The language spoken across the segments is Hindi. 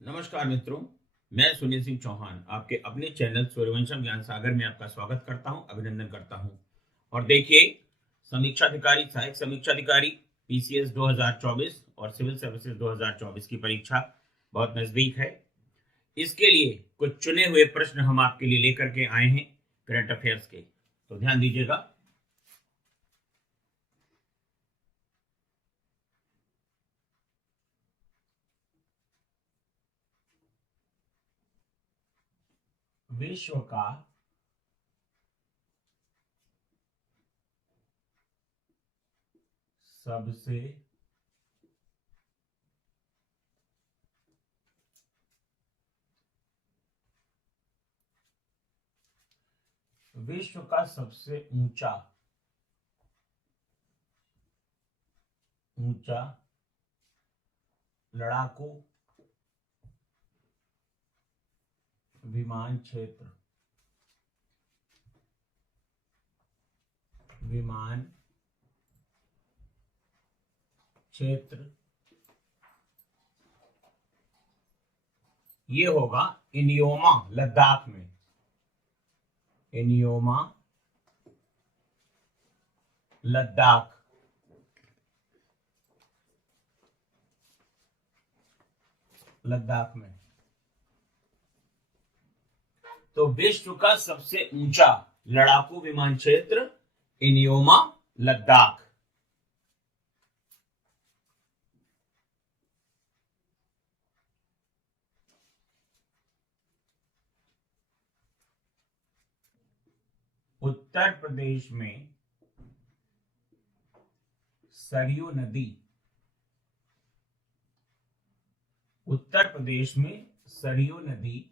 नमस्कार मित्रों, मैं सुनील सिंह चौहान आपके अपने चैनल सूर्यवंशम ज्ञान सागर में आपका स्वागत करता हूं, अभिनंदन करता हूं। और देखिए, समीक्षा अधिकारी, सहायक समीक्षा अधिकारी पीसीएस 2024 और सिविल सर्विसेज 2024 की परीक्षा बहुत नजदीक है। इसके लिए कुछ चुने हुए प्रश्न हम आपके लिए लेकर के आए हैं करंट अफेयर्स के, तो ध्यान दीजिएगा। विश्व का सबसे विश्व का सबसे ऊंचा ऊंचा लड़ाकू विमान क्षेत्र ये होगा इनियोमा, लद्दाख में। इनियोमा, लद्दाख। में तो विश्व का सबसे ऊंचा लड़ाकू विमान क्षेत्र इनियोमा, लद्दाख। उत्तर प्रदेश में सरयू नदी, उत्तर प्रदेश में सरयू नदी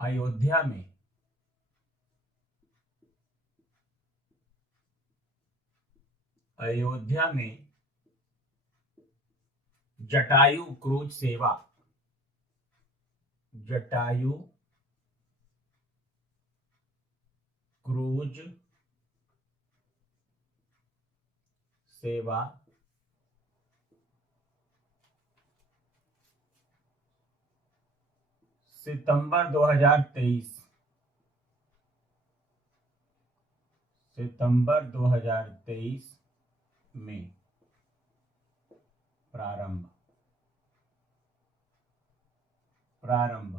अयोध्या में जटायु क्रूज सेवा सितंबर 2023 में प्रारंभ।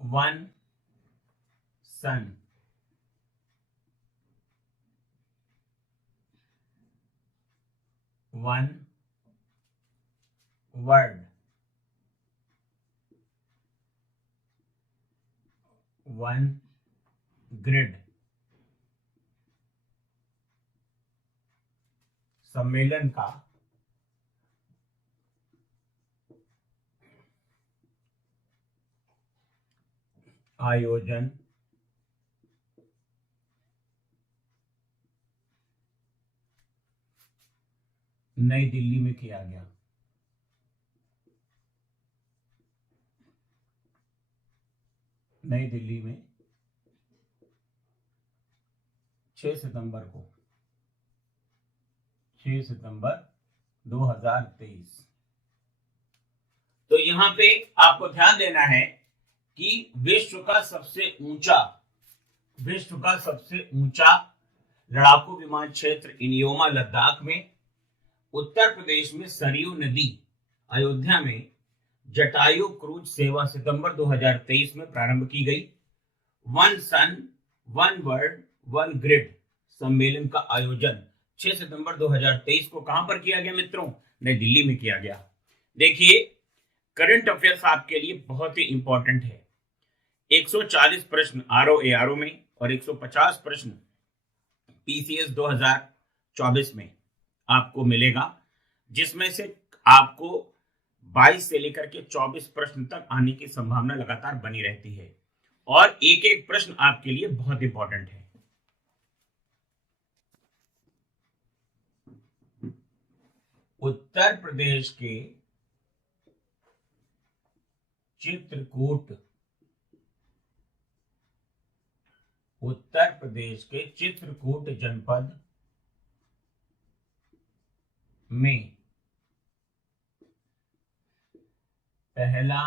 1 सन, 1 वर्ड, 1 ग्रिड। सम्मेलन का आयोजन नई दिल्ली में किया गया। नई दिल्ली में 6 सितंबर 2023। तो यहां पे आपको ध्यान देना है कि विश्व का सबसे ऊंचा लड़ाकू विमान क्षेत्र इनियोमा, लद्दाख में। उत्तर प्रदेश में सरयू नदी अयोध्या में जटायु क्रूज सेवा सितंबर 2023 में प्रारंभ की गई। 1 सन, 1 वर्ल्ड, 1 ग्रिड सम्मेलन का आयोजन 6 सितंबर 2023 को कहां पर किया गया मित्रों? नई दिल्ली में किया गया। देखिए, करंट अफेयर्स आपके लिए बहुत ही इंपॉर्टेंट है। 140 प्रश्न आरओ में और 150 प्रश्न पीसीएस 2024 में आपको मिलेगा, जिसमें से आपको 22 से लेकर के 24 प्रश्न तक आने की संभावना लगातार बनी रहती है और एक एक प्रश्न आपके लिए बहुत इंपॉर्टेंट है। उत्तर प्रदेश के चित्रकूट उत्तर प्रदेश के चित्रकूट जनपद में पहला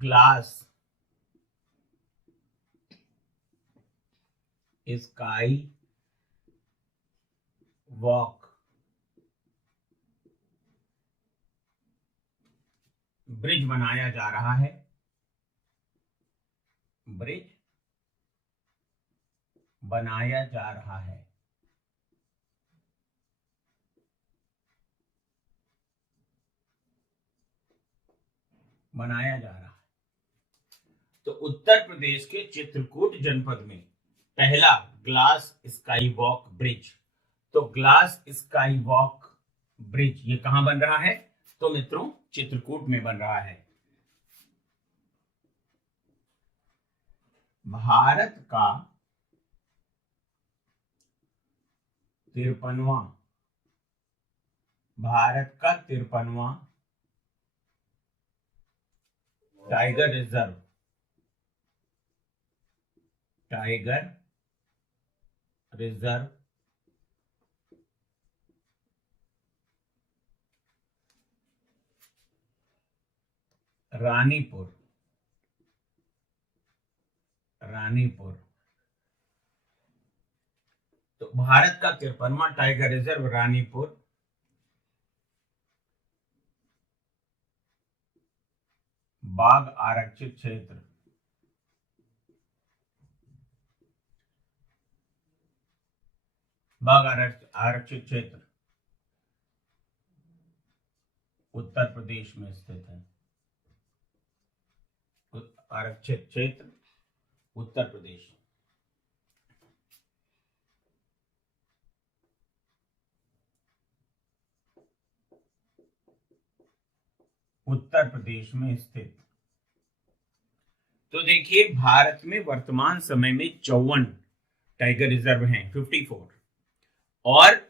ग्लास स्काई वॉक ब्रिज बनाया जा रहा है। ब्रिज बनाया जा रहा है। बनाया जा रहा है। तो उत्तर प्रदेश के चित्रकूट जनपद में पहला ग्लास स्काई वॉक ब्रिज। तो ग्लास स्काई वॉक ब्रिज ये कहां बन रहा है? तो मित्रों चित्रकूट में बन रहा है। भारत का 53वां टाइगर रिजर्व रानीपुर तो भारत का 53वां टाइगर रिजर्व रानीपुर बाघ आरक्षित क्षेत्र उत्तर प्रदेश में स्थित है। आरक्षित क्षेत्र उत्तर प्रदेश। उत्तर प्रदेश में स्थित। तो देखिए भारत में वर्तमान समय में 54 टाइगर रिजर्व हैं, 54। और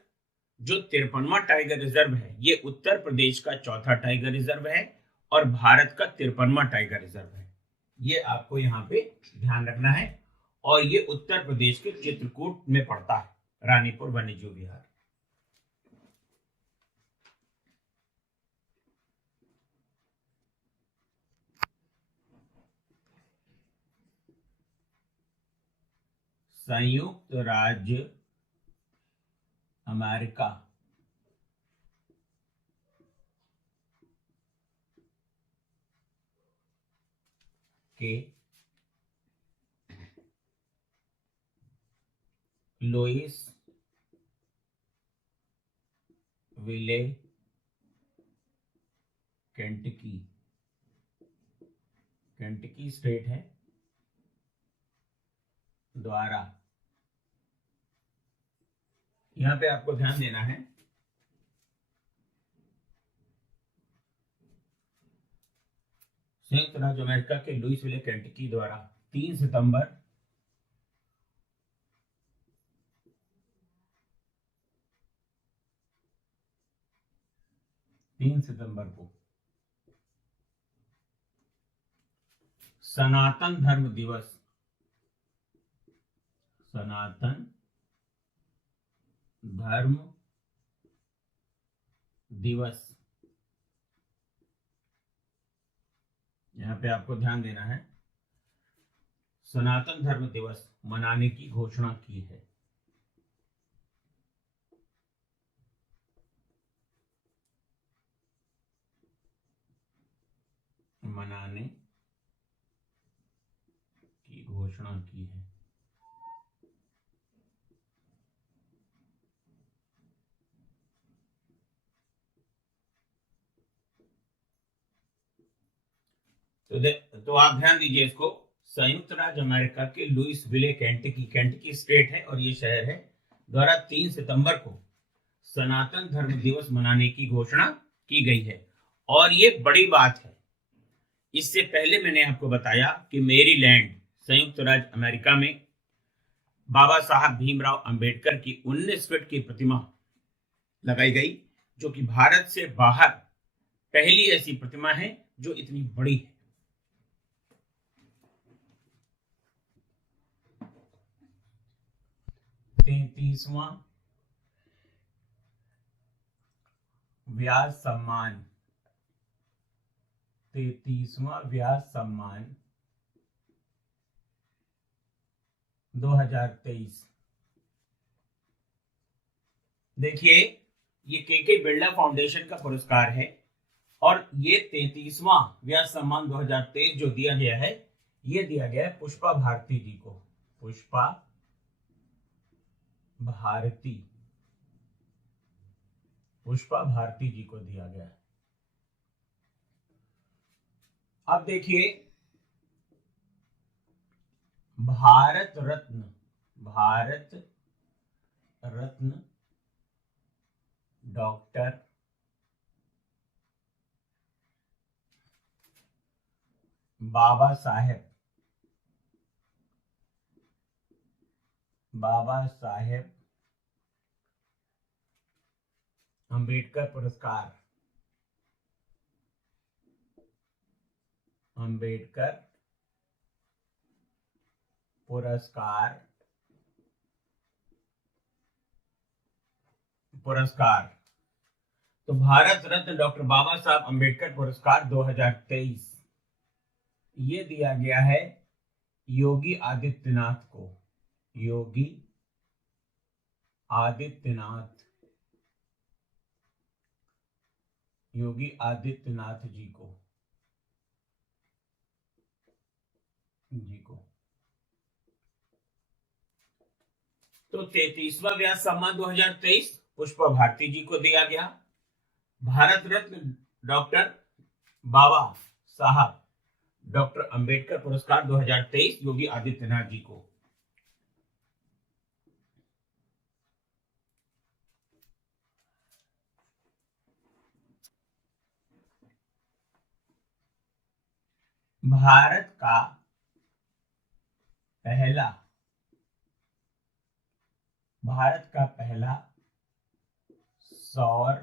जो 53वां टाइगर रिजर्व है ये उत्तर प्रदेश का चौथा टाइगर रिजर्व है और भारत का 53वां टाइगर रिजर्व है। ये आपको यहाँ पे ध्यान रखना है। और ये उत्तर प्रदेश के चित्रकूट में पड़ता है, रानीपुर वन्यजीव विहार। संयुक्त राज्य अमेरिका के लुइस विले केंटकी स्टेट है द्वारा, यहां पे आपको ध्यान देना है, संयुक्त राज्य अमेरिका के लुइस विले केंटकी द्वारा 3 सितंबर 3 सितंबर को सनातन धर्म दिवस यहां पे आपको ध्यान देना है, सनातन धर्म दिवस मनाने की घोषणा की है। मनाने की घोषणा की है। तो आप ध्यान दीजिए इसको, संयुक्त राज्य अमेरिका के लुइस विले केंटकी स्टेट है और ये शहर है द्वारा 3 सितंबर को सनातन धर्म दिवस मनाने की घोषणा की गई है। और ये बड़ी बात है। इससे पहले मैंने आपको बताया कि मेरीलैंड संयुक्त राज्य अमेरिका में बाबा साहब भीमराव अंबेडकर की 19 फीट की प्रतिमा लगाई गई, जो कि भारत से बाहर पहली ऐसी प्रतिमा है जो इतनी बड़ी है। 33वां व्यास सम्मान, 33वां व्यास सम्मान 2023। देखिए, ये के बिरला फाउंडेशन का पुरस्कार है और ये 33वां व्यास सम्मान 2023 जो दिया गया है, ये दिया गया है पुष्पा भारती जी को। पुष्पा भारती, पुष्पा भारती जी को दिया गया है। अब देखिए, भारत रत्न, भारत रत्न डॉक्टर बाबा साहेब अंबेडकर पुरस्कार, अंबेडकर पुरस्कार। तो भारत रत्न डॉक्टर बाबा साहब अंबेडकर पुरस्कार 2023 ये दिया गया है योगी आदित्यनाथ को, योगी आदित्यनाथ जी को तो 33वां व्यास सम्मान 2023 पुष्पा भारती जी को दिया गया। भारत रत्न डॉक्टर बाबा साहब डॉक्टर अंबेडकर पुरस्कार 2023 योगी आदित्यनाथ जी को। भारत का पहला सौर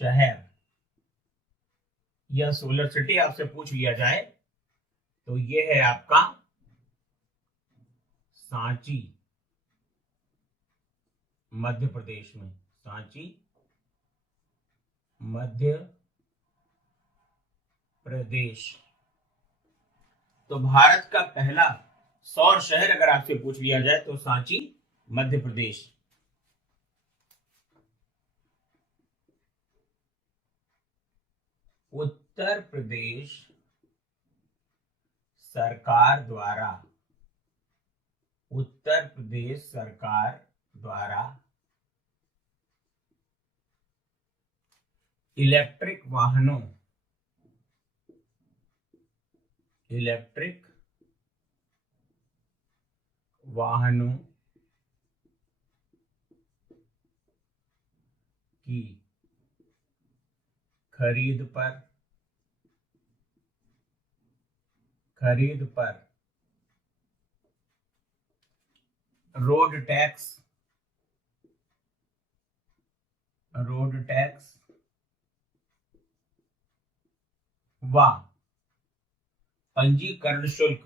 शहर या सोलर सिटी आपसे पूछ लिया जाए तो ये है आपका सांची, मध्य प्रदेश में। सांची मध्य प्रदेश। तो भारत का पहला सौर शहर अगर आपसे पूछ लिया जाए तो सांची मध्य प्रदेश। उत्तर प्रदेश सरकार द्वारा इलेक्ट्रिक वाहनों की खरीद पर रोड टैक्स व पंजीकरण शुल्क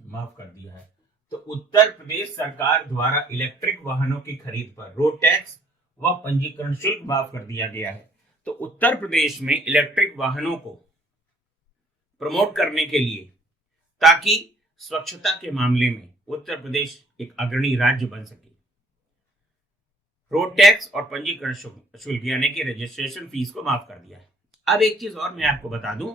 माफ कर दिया है। तो उत्तर प्रदेश सरकार द्वारा इलेक्ट्रिक वाहनों की खरीद पर रोड टैक्स व पंजीकरण शुल्क माफ कर दिया गया है। तो उत्तर प्रदेश में इलेक्ट्रिक वाहनों को प्रमोट करने के लिए, ताकि स्वच्छता के मामले में उत्तर प्रदेश एक अग्रणी राज्य बन सके, रोड टैक्स और पंजीकरण शुल्क यानी कि रजिस्ट्रेशन फीस को माफ कर दिया है। अब एक चीज और मैं आपको बता दूं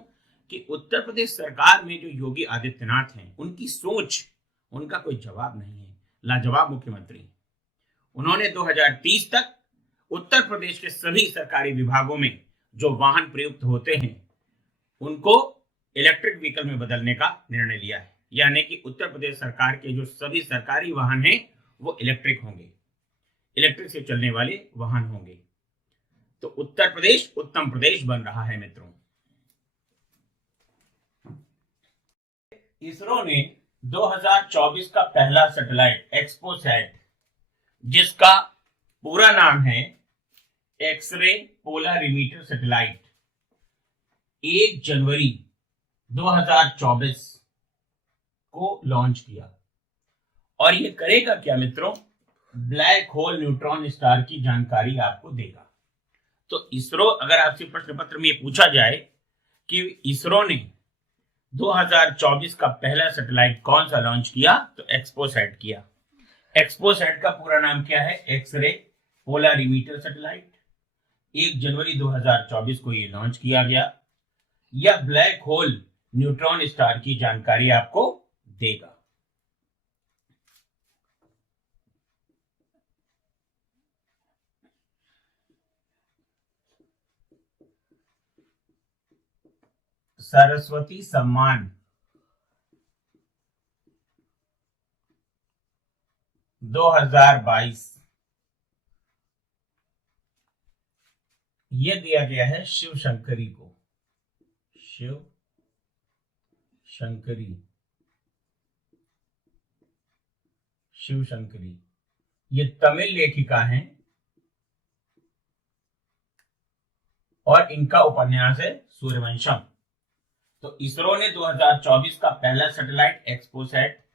कि उत्तर प्रदेश सरकार में जो योगी आदित्यनाथ हैं, उनकी सोच, उनका कोई जवाब नहीं है, लाजवाब मुख्यमंत्री। उन्होंने 2030 तक उत्तर प्रदेश के सभी सरकारी विभागों में जो वाहन प्रयुक्त होते हैं उनको इलेक्ट्रिक व्हीकल में बदलने का निर्णय लिया है, यानी कि उत्तर प्रदेश सरकार के जो सभी सरकारी वाहन हैं वो इलेक्ट्रिक होंगे, इलेक्ट्रिक से चलने वाले वाहन होंगे। तो उत्तर प्रदेश उत्तम प्रदेश बन रहा है मित्रों। इसरो ने 2024 का पहला सैटेलाइट एक्सपोसैट, जिसका पूरा नाम है एक्सरे पोलरिमीटर सैटेलाइट, 1 जनवरी 2024 को लॉन्च किया। और ये करेगा क्या मित्रों? ब्लैक होल न्यूट्रॉन स्टार की जानकारी आपको देगा। तो इसरो, अगर आपसे प्रश्न पत्र में पूछा जाए कि इसरो ने 2024 का पहला सैटेलाइट कौन सा लॉन्च किया, तो एक्सपोसैट किया। एक्सपोसैट का पूरा नाम क्या है? X ray polarimeter satellite. 1 जनवरी 2024 को ये लॉन्च किया गया। यह ब्लैक होल न्यूट्रॉन स्टार की जानकारी आपको देगा। सरस्वती सम्मान 2022 ये दिया गया है शिव शंकरी को। शिव शंकरी, शिव शंकरी ये तमिल लेखिका हैं और इनका उपन्यास है सूर्यवंशम। तो इसरो ने 2024 का पहला satellite XPoSat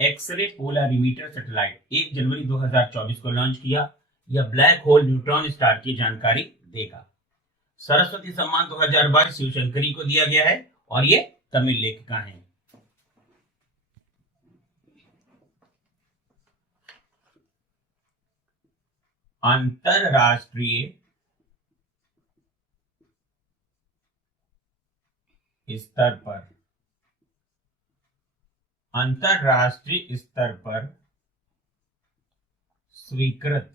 X-ray polarimeter satellite 1 जनवरी 2024 को लॉन्च किया। यह ब्लैक होल न्यूट्रॉन स्टार की जानकारी देगा। सरस्वती सम्मान 2022 शिवशंकरी को दिया गया है और ये तमिल लेखिका हैं। अंतरराष्ट्रीय स्तर पर, अंतरराष्ट्रीय स्तर पर स्वीकृत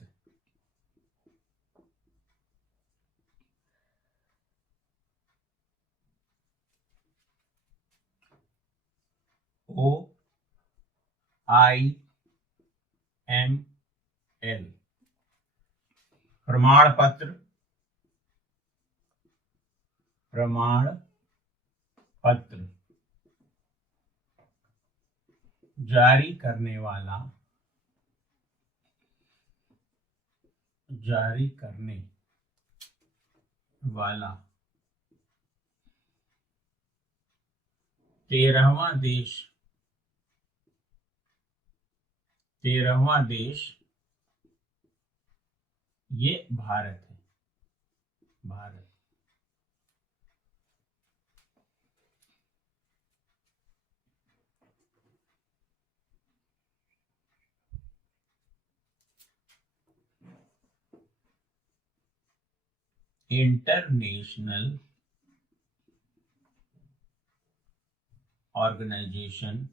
OIML प्रमाण पत्र जारी करने वाला 13वां देश ये भारत है। Bharat international organisation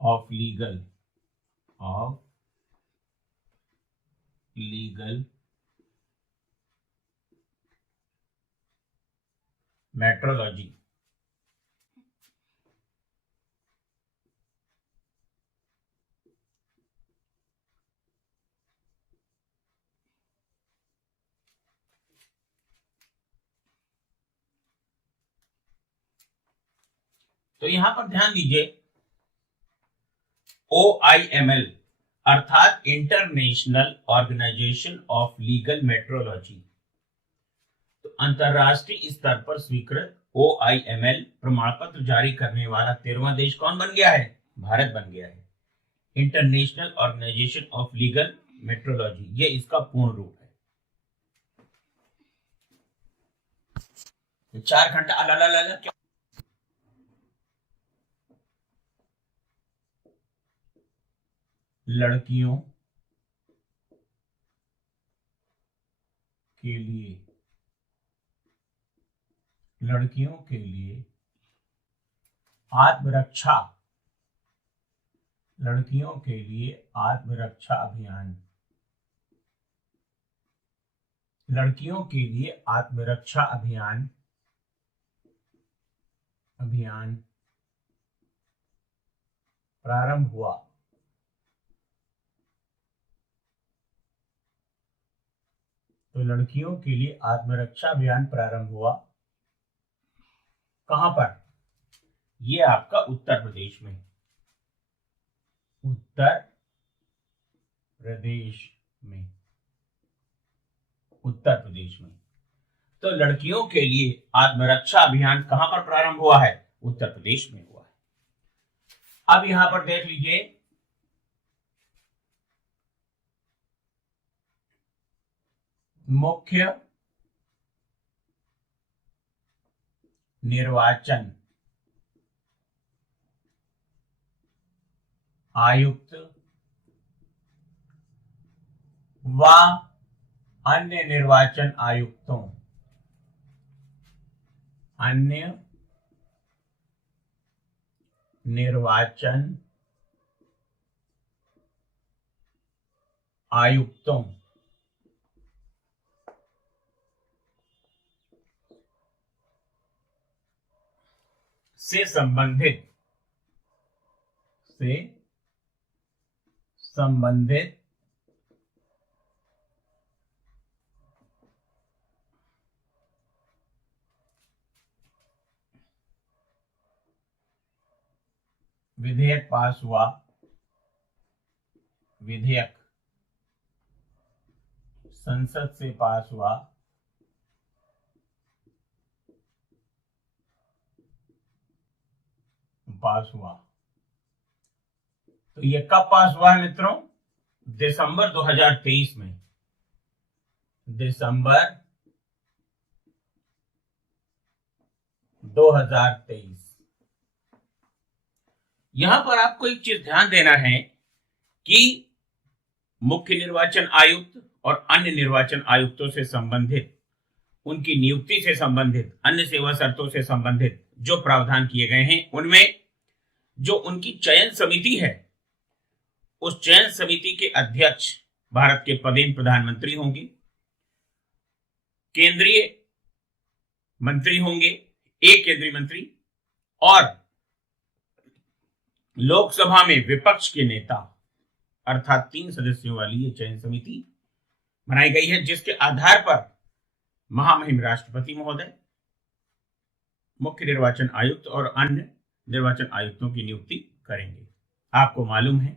of legal metrology तो यहां पर ध्यान दीजिए, OIML अर्थात international organisation of legal metrology, तो अंतरराष्ट्रीय स्तर पर स्वीकृत OIML प्रमाण पत्र जारी करने वाला 13वां देश कौन बन गया है? भारत बन गया है। International organisation of legal metrology ये इसका पूर्ण रूप है। 4 घंटा अलग क्या? लड़कियों के लिए आत्मरक्षा, लड़कियों के लिए आत्मरक्षा अभियान, लड़कियों के लिए आत्मरक्षा अभियान प्रारंभ हुआ। तो लड़कियों के लिए आत्मरक्षा अभियान प्रारंभ हुआ कहां पर? ये आपका उत्तर प्रदेश में, उत्तर प्रदेश में, उत्तर प्रदेश में। तो लड़कियों के लिए आत्मरक्षा अभियान कहां पर प्रारंभ हुआ है? उत्तर प्रदेश में हुआ है। अब यहां पर देख लीजिए, मुख्य निर्वाचन आयुक्त व अन्य निर्वाचन आयुक्तों, अन्य निर्वाचन आयुक्तों से संबंधित विधेयक पास हुआ। विधेयक संसद से पास हुआ। तो ये कब पास हुआ है मित्रों? दिसंबर 2023 में, दिसंबर 2023। यहां पर आपको एक चीज ध्यान देना है कि मुख्य निर्वाचन आयुक्त और अन्य निर्वाचन आयुक्तों से संबंधित, उनकी नियुक्ति से संबंधित, अन्य सेवा शर्तों से संबंधित जो प्रावधान किए गए हैं, उनमें जो उनकी चयन समिति है, उस चयन समिति के अध्यक्ष भारत के पदेन प्रधानमंत्री होंगे, केंद्रीय मंत्री होंगे, एक केंद्रीय मंत्री, और लोकसभा में विपक्ष के नेता, अर्थात 3 सदस्यों वाली ये चयन समिति बनाई गई है, जिसके आधार पर महामहिम राष्ट्रपति महोदय मुख्य निर्वाचन आयुक्त और अन्य निर्वाचन आयुक्तों की नियुक्ति करेंगे। आपको मालूम है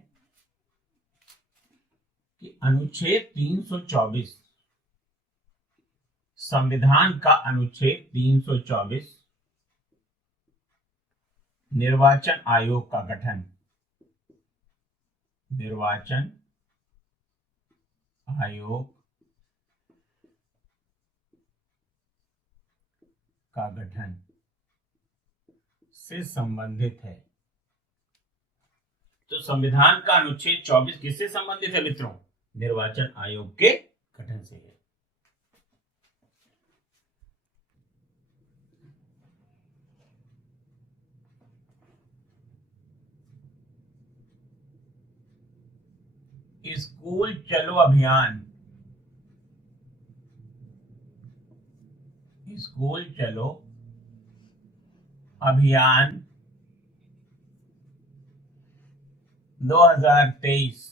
कि अनुच्छेद 324, संविधान का अनुच्छेद 324 निर्वाचन आयोग का गठन, निर्वाचन आयोग का गठन से संबंधित है। तो संविधान का अनुच्छेद 24 किससे संबंधित है मित्रों? निर्वाचन आयोग के गठन से है। स्कूल चलो अभियान, स्कूल चलो अभियान 2023।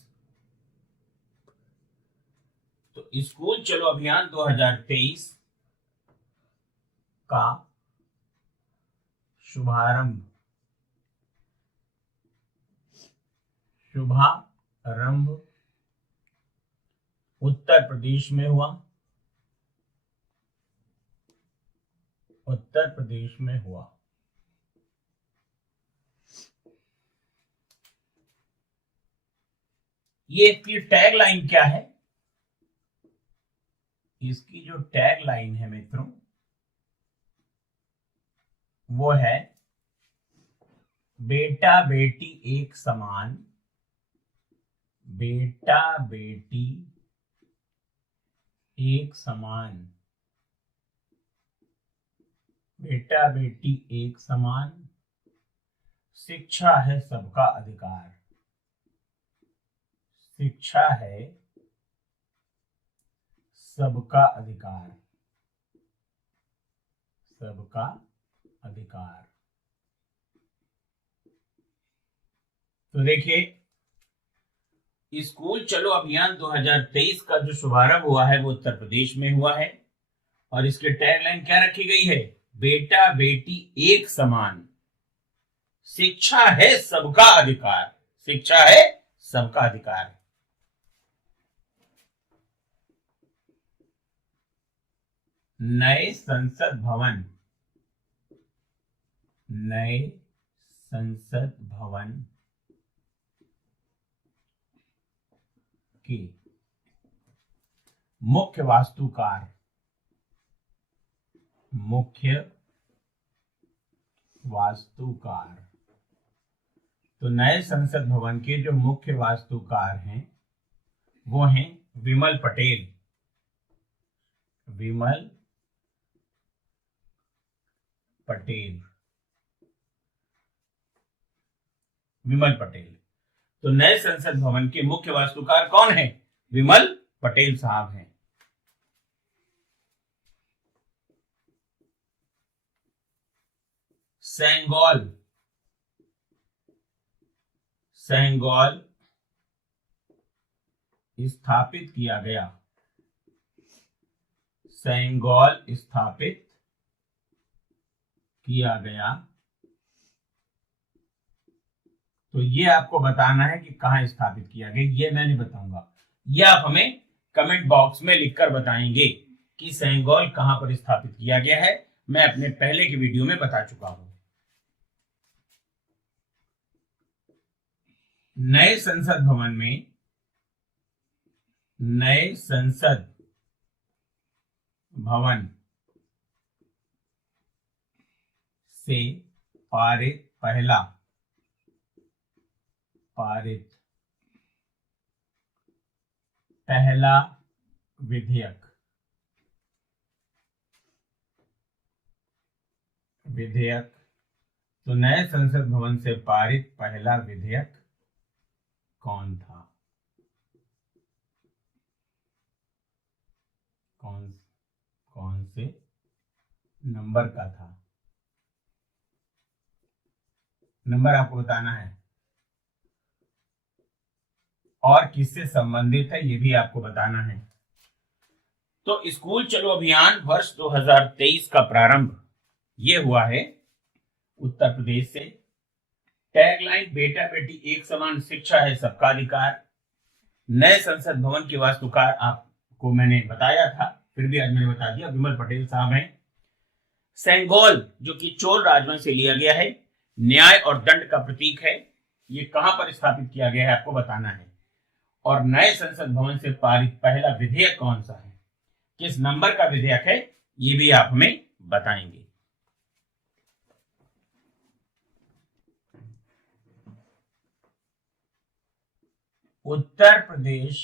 तो स्कूल चलो अभियान 2023 का शुभारंभ उत्तर प्रदेश में हुआ। उत्तर प्रदेश में हुआ। ये इसकी टैग लाइन क्या है? इसकी जो टैग लाइन है मित्रों, वो है बेटा बेटी एक समान, बेटा बेटी एक समान, बेटा बेटी एक समान, शिक्षा है सबका अधिकार। शिक्षा है सबका अधिकार। सबका अधिकार। तो देखिए, स्कूल चलो अभियान 2023 का जो शुभारंभ हुआ है वो उत्तर प्रदेश में हुआ है, और इसकी टैगलाइन क्या रखी गई है? बेटा बेटी एक समान, शिक्षा है सबका अधिकार। शिक्षा है सबका अधिकार। नए संसद भवन, नए संसद भवन की मुख्य वास्तुकार, मुख्य वास्तुकार। तो नए संसद भवन के जो मुख्य वास्तुकार हैं वो हैं विमल पटेल। विमल पटेल। विमल पटेल। तो नए संसद भवन के मुख्य वास्तुकार कौन है? विमल पटेल साहब हैं। सेंगोल, सेंगोल स्थापित किया गया। सेंगोल स्थापित किया गया। तो ये आपको बताना है कि कहां स्थापित किया गया, ये मैं नहीं बताऊंगा, ये आप हमें कमेंट बॉक्स में लिखकर बताएंगे कि सेंगोल कहां पर स्थापित किया गया है। मैं अपने पहले की वीडियो में बता चुका हूं। नए संसद भवन में, नए संसद भवन से पारित पहला विधेयक, तो नए संसद भवन से पारित पहला विधेयक कौन था? कौन से नंबर का था? नंबर आपको बताना है, और किससे संबंधित है ये भी आपको बताना है। तो स्कूल चलो अभियान वर्ष 2023 का प्रारंभ ये हुआ है उत्तर प्रदेश से। टैगलाइन बेटा बेटी एक समान, शिक्षा है सबका अधिकार। नए संसद भवन के वास्तुकार आपको मैंने बताया था, फिर भी आज मैंने बता दिया, विमल पटेल साहब हैं। सेंगोल जो कि चोल राजवंश से लिया गया है, न्याय और दंड का प्रतीक है। ये कहां पर स्थापित किया गया है आपको बताना है। और नए संसद भवन से पारित पहला विधेयक कौन सा है, किस नंबर का विधेयक है, ये भी आप हमें बताएंगे। उत्तर प्रदेश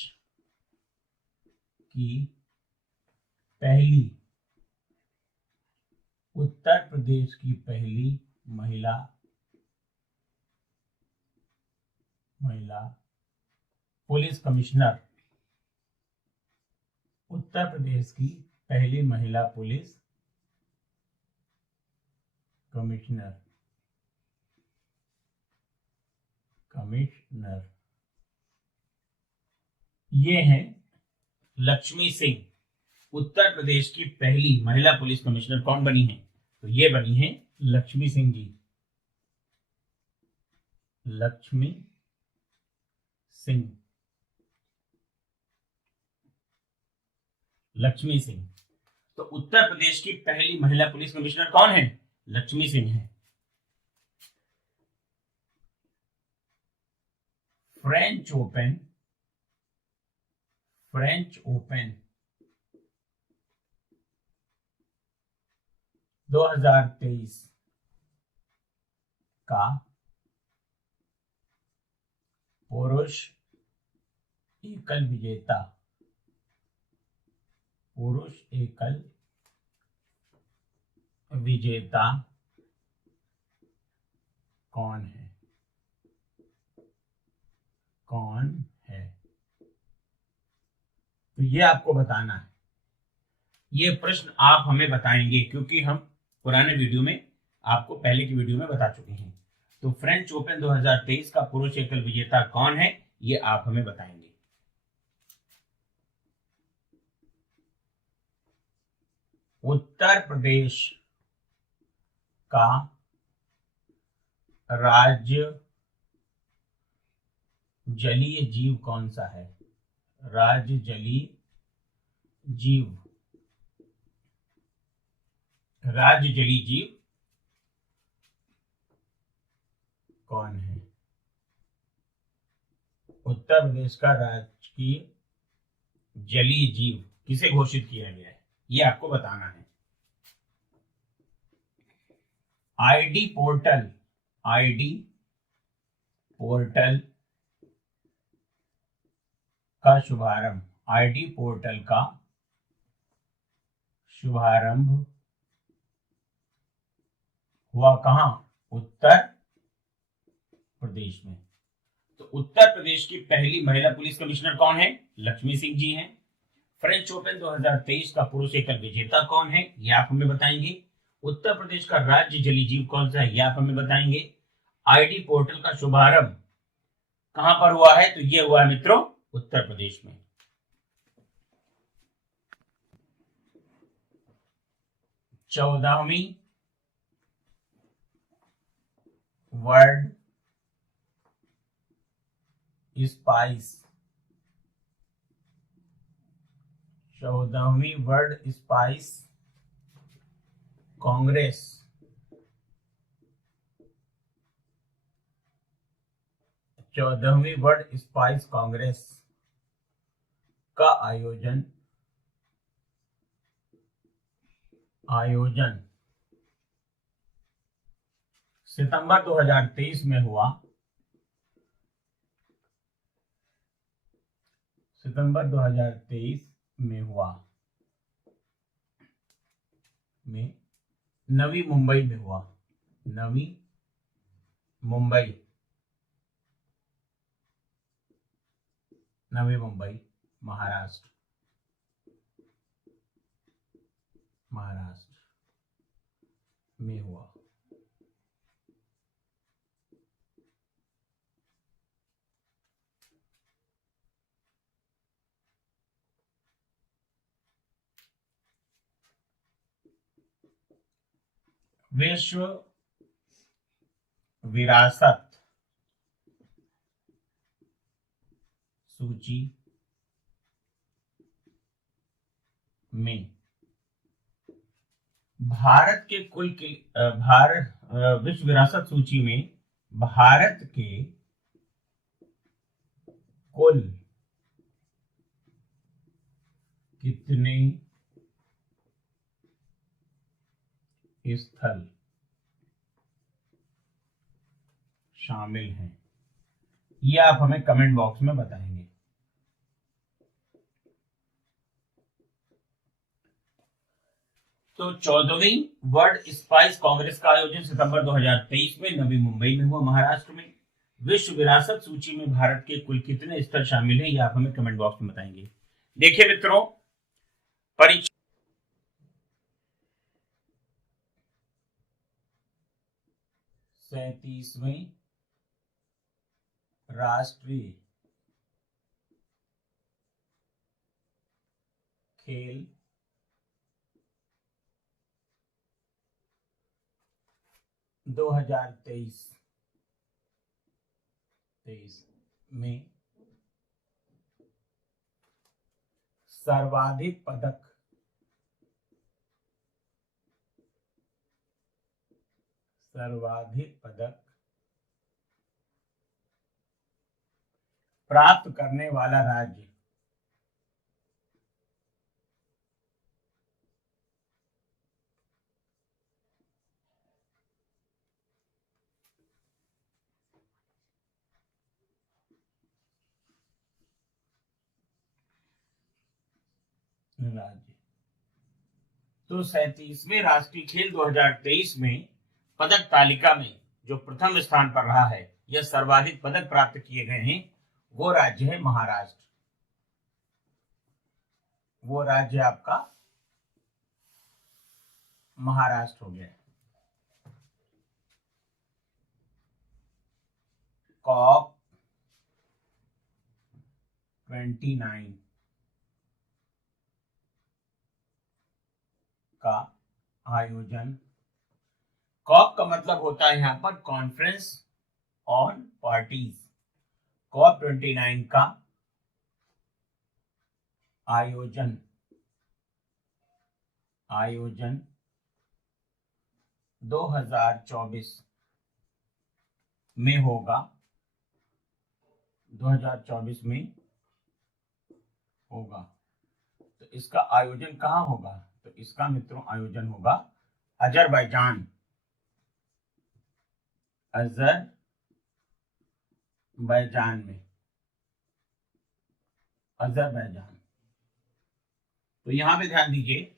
की पहली महिला पुलिस कमिश्नर, उत्तर प्रदेश की पहली महिला पुलिस कमिश्नर ये हैं लक्ष्मी सिंह। उत्तर प्रदेश की पहली महिला पुलिस कमिश्नर कौन बनी है? तो ये बनी है लक्ष्मी सिंह जी। लक्ष्मी सिंह। तो उत्तर प्रदेश की पहली महिला पुलिस कमिश्नर कौन है? लक्ष्मी सिंह है। फ्रेंच ओपन 2023 का पुरुष एकल विजेता कौन है? कौन है? तो ये आपको बताना है। ये प्रश्न आप हमें बताएंगे, क्योंकि हम पुराने वीडियो में आपको पहले की वीडियो में बता चुके हैं। तो फ्रेंच ओपन 2023 का पुरुष एकल विजेता कौन है, ये आप हमें बताएंगे। उत्तर प्रदेश का राज्य जलीय जीव कौन सा है? राज्य जलीय जीव, राज्य जलीय जीव कौन है? उत्तर प्रदेश का राजकीय जलीय जीव किसे घोषित किया गया है, ये आपको बताना है। आईडी पोर्टल, आईडी पोर्टल का शुभारंभ, आईडी पोर्टल का शुभारंभ हुआ कहां? उत्तर प्रदेश में। तो उत्तर प्रदेश की पहली महिला पुलिस कमिश्नर कौन है? लक्ष्मी सिंह जी हैं। फ्रेंच ओपन 2023 का पुरुष एकल विजेता कौन है, ये आप हमें बताएंगे। उत्तर प्रदेश का राज्य जलीय जीव कौन सा है, ये आप हमें बताएंगे। आईडी पोर्टल का शुभारंभ कहां पर हुआ है? तो ये हुआ है मित्रों उत्तर प्रदेश में। चौदहवीं वर्ल्ड स्पाइस, 14वीं world spice congress world spice congress का आयोजन सितंबर 2023 में हुआ। सितंबर 2023 में हुआ, में नवी मुंबई में हुआ। नवी मुंबई, नवी मुंबई महाराष्ट्र, महाराष्ट्र में हुआ। विश्व विरासत सूची में भारत के कुल के विश्व विरासत सूची में भारत के कुल कितने स्थल शामिल हैं, ये आप हमें कमेंट बॉक्स में बताएंगे। तो 14वीं वर्ल्ड स्पाइस कांग्रेस का आयोजन सितंबर 2023 में नवी मुंबई में हुआ, महाराष्ट्र में। विश्व विरासत सूची में भारत के कुल कितने स्थल शामिल हैं, ये आप हमें कमेंट बॉक्स में बताएंगे। देखिए मित्रों, परीक्षा 37वीं राष्ट्रीय खेल दो हजार तेईस में सर्वाधिक पदक प्राप्त करने वाला राज्य तो 37वें राष्ट्रीय खेल 2023 में पदक तालिका में जो प्रथम स्थान पर रहा है या सर्वाधिक पदक प्राप्त किए गए हैं, वो राज्य है महाराष्ट्र। वो राज्य आपका महाराष्ट्र हो गया। COP 29 का आयोजन, COP का मतलब होता है यहां पर कॉन्फ्रेंस ऑन पार्टीज। COP 29 का आयोजन 2024 में होगा। 2024 में होगा। तो इसका आयोजन कहाँ होगा? तो इसका मित्रों आयोजन होगा अजरबैजान में। अजरबैजान। तो यहां पे ध्यान दीजिए,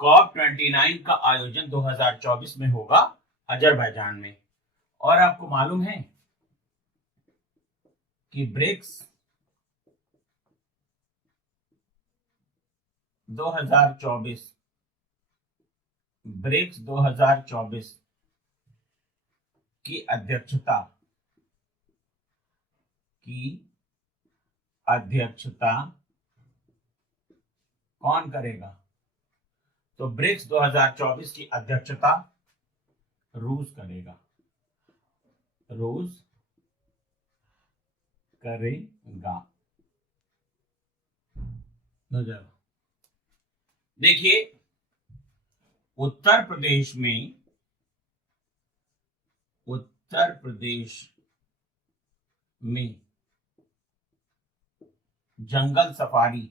COP 29 का आयोजन 2024 में होगा अजरबैजान में। और आपको मालूम है कि ब्रिक्स 2024 की अध्यक्षता कौन करेगा? तो ब्रिक्स 2024 की अध्यक्षता रूस करेगा। देखिए, उत्तर प्रदेश में जंगल सफारी,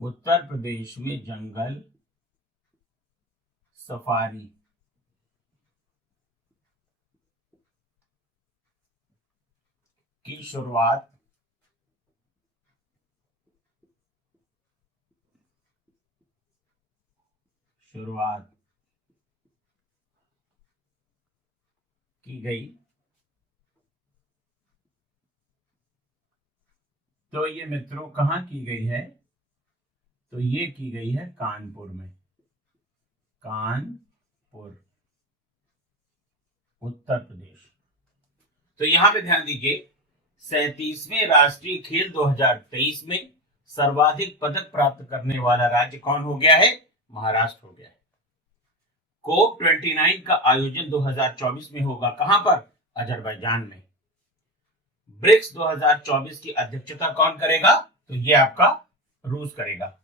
उत्तर प्रदेश में जंगल सफारी की शुरुआत की गई। तो ये मित्रों कहाँ की गई है? तो ये की गई है कानपुर में। कानपुर, उत्तर प्रदेश। तो यहां पे ध्यान दीजिए, 37वें राष्ट्रीय खेल 2023 में सर्वाधिक पदक प्राप्त करने वाला राज्य कौन हो गया है? महाराष्ट्र हो गया है। COP 29 का आयोजन 2024 में होगा कहां पर? अजरबैजान में। ब्रिक्स 2024 की अध्यक्षता कौन करेगा? तो ये आपका रूस करेगा।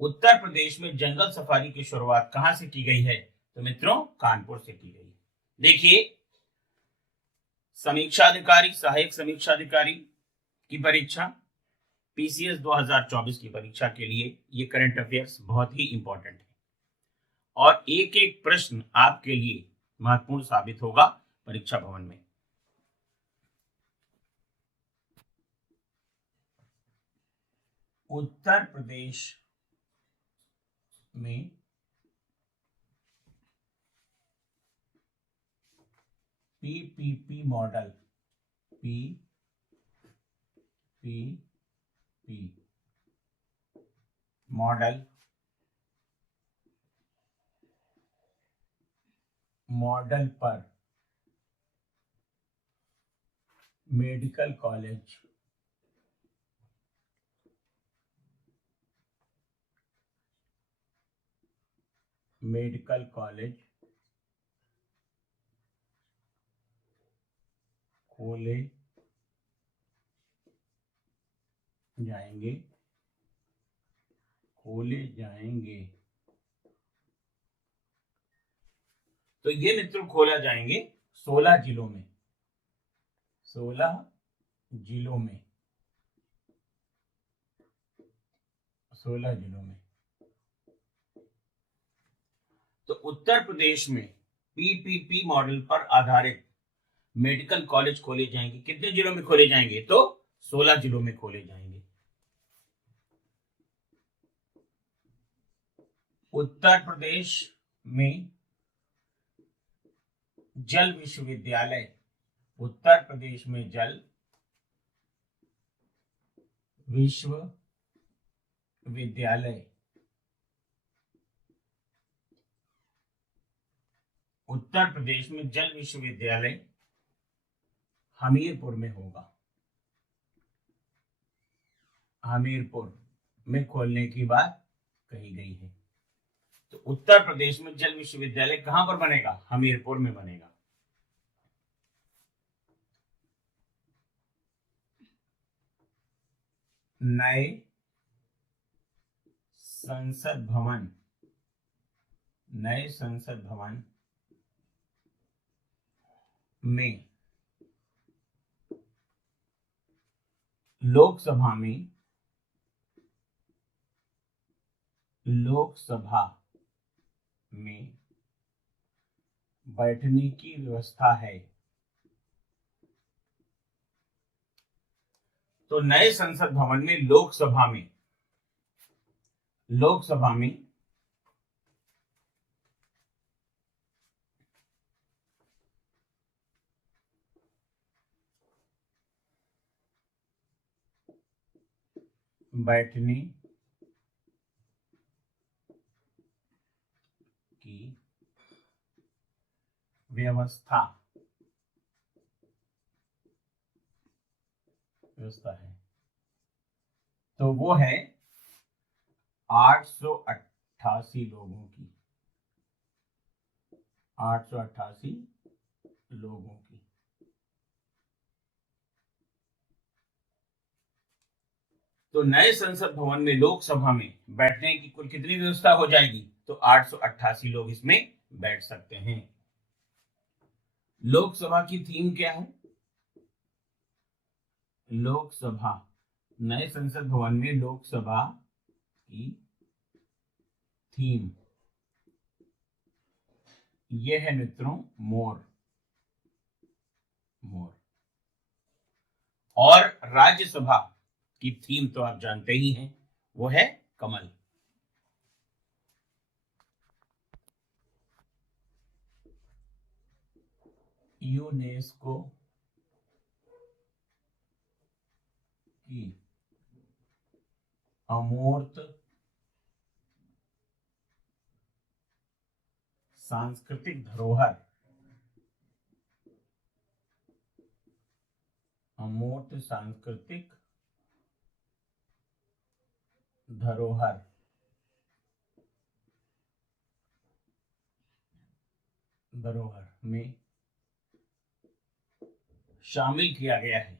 उत्तर प्रदेश में जंगल सफारी की शुरुआत कहां से की गई है? तो मित्रों कानपुर से की गई। देखिए, समीक्षा अधिकारी, सहायक समीक्षा अधिकारी की परीक्षा, PCS 2024 की परीक्षा के लिए ये करंट अफेयर्स बहुत ही इंपॉर्टेंट है और एक एक प्रश्न आपके लिए महत्वपूर्ण साबित होगा परीक्षा भवन में। उत्तर प्रदेश में PPP मॉडल, मॉडल पर मेडिकल कॉलेज खोले जाएंगे। तो ये मित्रों खोला जाएंगे 16 जिलों में। 16 जिलों में तो उत्तर प्रदेश में PPP मॉडल पर आधारित मेडिकल कॉलेज खोले जाएंगे। कितने जिलों में खोले जाएंगे? तो 16 जिलों में खोले जाएंगे। उत्तर प्रदेश में जल विश्वविद्यालय, उत्तर प्रदेश में जल विश्वविद्यालय, उत्तर प्रदेश में जल विश्वविद्यालय हमीरपुर में होगा। हमीरपुर में खोलने की बात कही गई है। तो उत्तर प्रदेश में जल विश्वविद्यालय कहां पर बनेगा? हमीरपुर में बनेगा। नए संसद भवन, नए संसद भवन में लोकसभा में बैठने की व्यवस्था है। तो नए संसद भवन में लोकसभा में बैठने की व्यवस्था है। तो वो है 888 लोगों की, 888 लोगों की। तो नए संसद भवन में लोकसभा में बैठने की कुल कितनी व्यवस्था हो जाएगी? तो 888 लोग इसमें बैठ सकते हैं। लोकसभा की थीम क्या है? लोकसभा, नए संसद भवन में लोकसभा की थीम यह है मित्रों, मोर। और राज्यसभा की थीम तो आप जानते ही हैं, वो है कमल। यूनेस्को की अमूर्त सांस्कृतिक धरोहर, अमूर्त सांस्कृतिक धरोहर में शामिल किया गया है।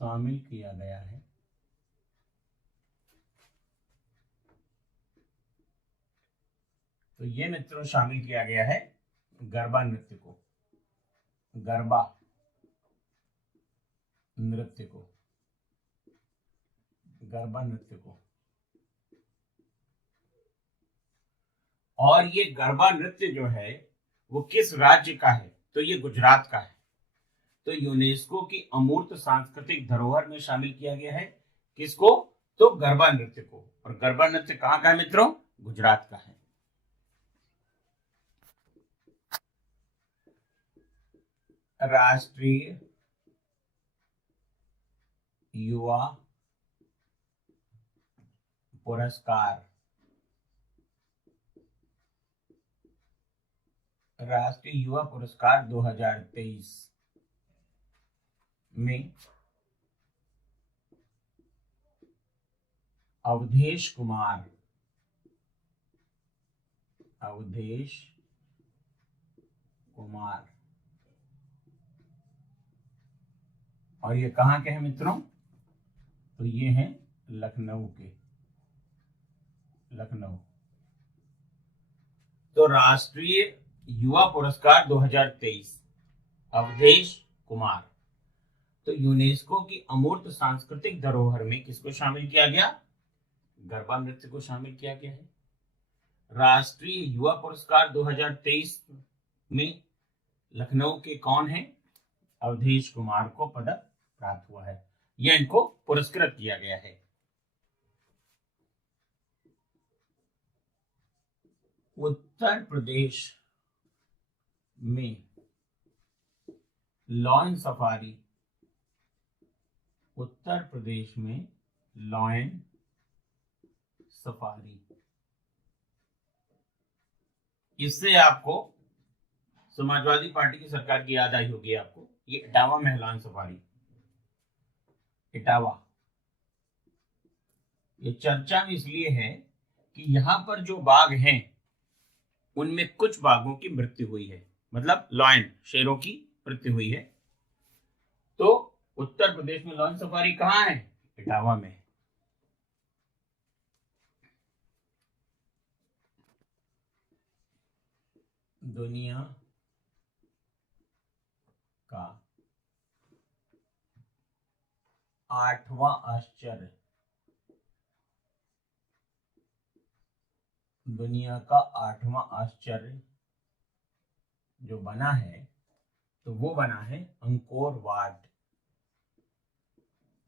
शामिल किया गया है। तो ये मित्रों शामिल किया गया है गरबा नृत्य को, गरबा नृत्य को, गरबा नृत्य को। और ये गरबा नृत्य जो है वो किस राज्य का है? तो ये गुजरात का है। तो यूनेस्को की अमूर्त सांस्कृतिक धरोहर में शामिल किया गया है किसको? तो गरबा नृत्य को। और गरबा नृत्य कहां का है मित्रों? गुजरात का है। राष्ट्रीय युवा पुरस्कार, राष्ट्रीय युवा पुरस्कार 2023 में अवधेश कुमार और ये कहां के हैं मित्रों? तो ये हैं लखनऊ के, लखनऊ। तो राष्ट्रीय युवा पुरस्कार 2023 अवधेश कुमार। तो यूनेस्को की अमूर्त सांस्कृतिक धरोहर में किसको शामिल किया गया? गरबा नृत्य को शामिल किया गया है। राष्ट्रीय युवा पुरस्कार 2023 में लखनऊ के कौन है? अवधेश कुमार को पदक प्राप्त हुआ है। या इनको पुरस्कृत किया गया है। उत्तर प्रदेश में लॉयन सफारी, उत्तर प्रदेश में लॉयन सफारी, इससे आपको समाजवादी पार्टी की सरकार की याद आई होगी आपको। ये इटावा में लॉयन सफारी, इटावा। ये चर्चा में इसलिए है कि यहां पर जो बाघ हैं उनमें कुछ बाघों की मृत्यु हुई है, मतलब लॉयन शेरों की मृत्यु हुई है। तो उत्तर प्रदेश में लॉयन सफारी कहाँ है? इटावा में। दुनिया का 8वां आश्चर्य, दुनिया का 8वां आश्चर्य जो बना है तो वो बना है अंकोर वाट,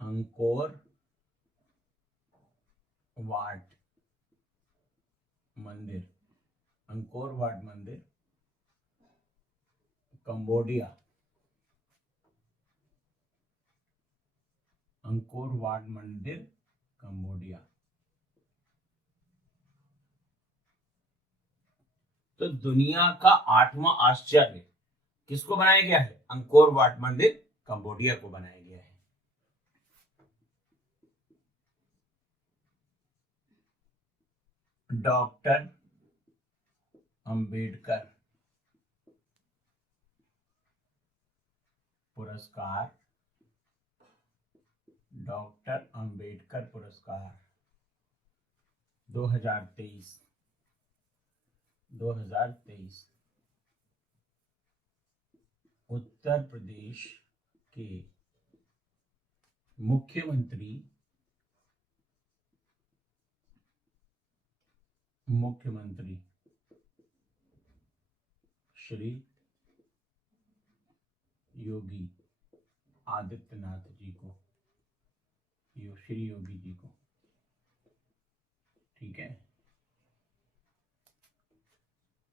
अंकोर वाट मंदिर, अंकोर वाट मंदिर कंबोडिया, अंकोर वाट मंदिर कंबोडिया। तो दुनिया का 8वां आश्चर्य किसको बनाया गया है? अंकोर वाट मंदिर कंबोडिया को बनाया गया है। डॉक्टर अंबेडकर पुरस्कार, डॉक्टर अंबेडकर पुरस्कार 2023 उत्तर प्रदेश के मुख्यमंत्री श्री योगी आदित्यनाथ जी को, श्री योगी जी को, ठीक है।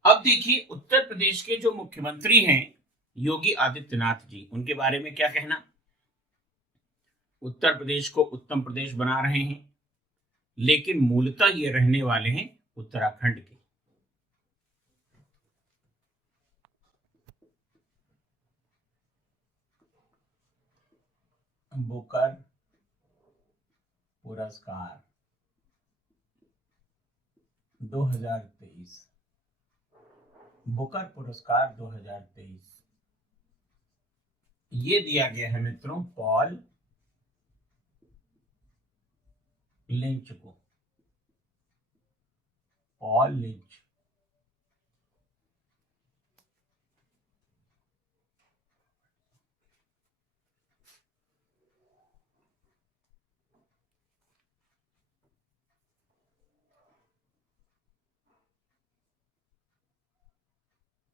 अब देखिए उत्तर प्रदेश के जो मुख्यमंत्री हैं योगी आदित्यनाथ जी, उनके बारे में क्या कहना। उत्तर प्रदेश को उत्तम प्रदेश बना रहे हैं, लेकिन मूलतः ये रहने वाले हैं उत्तराखंड के। बुकर पुरस्कार 2023, बुकर पुरस्कार 2023 ये दिया गया है मित्रों पॉल लिंच को, पॉल लिंच।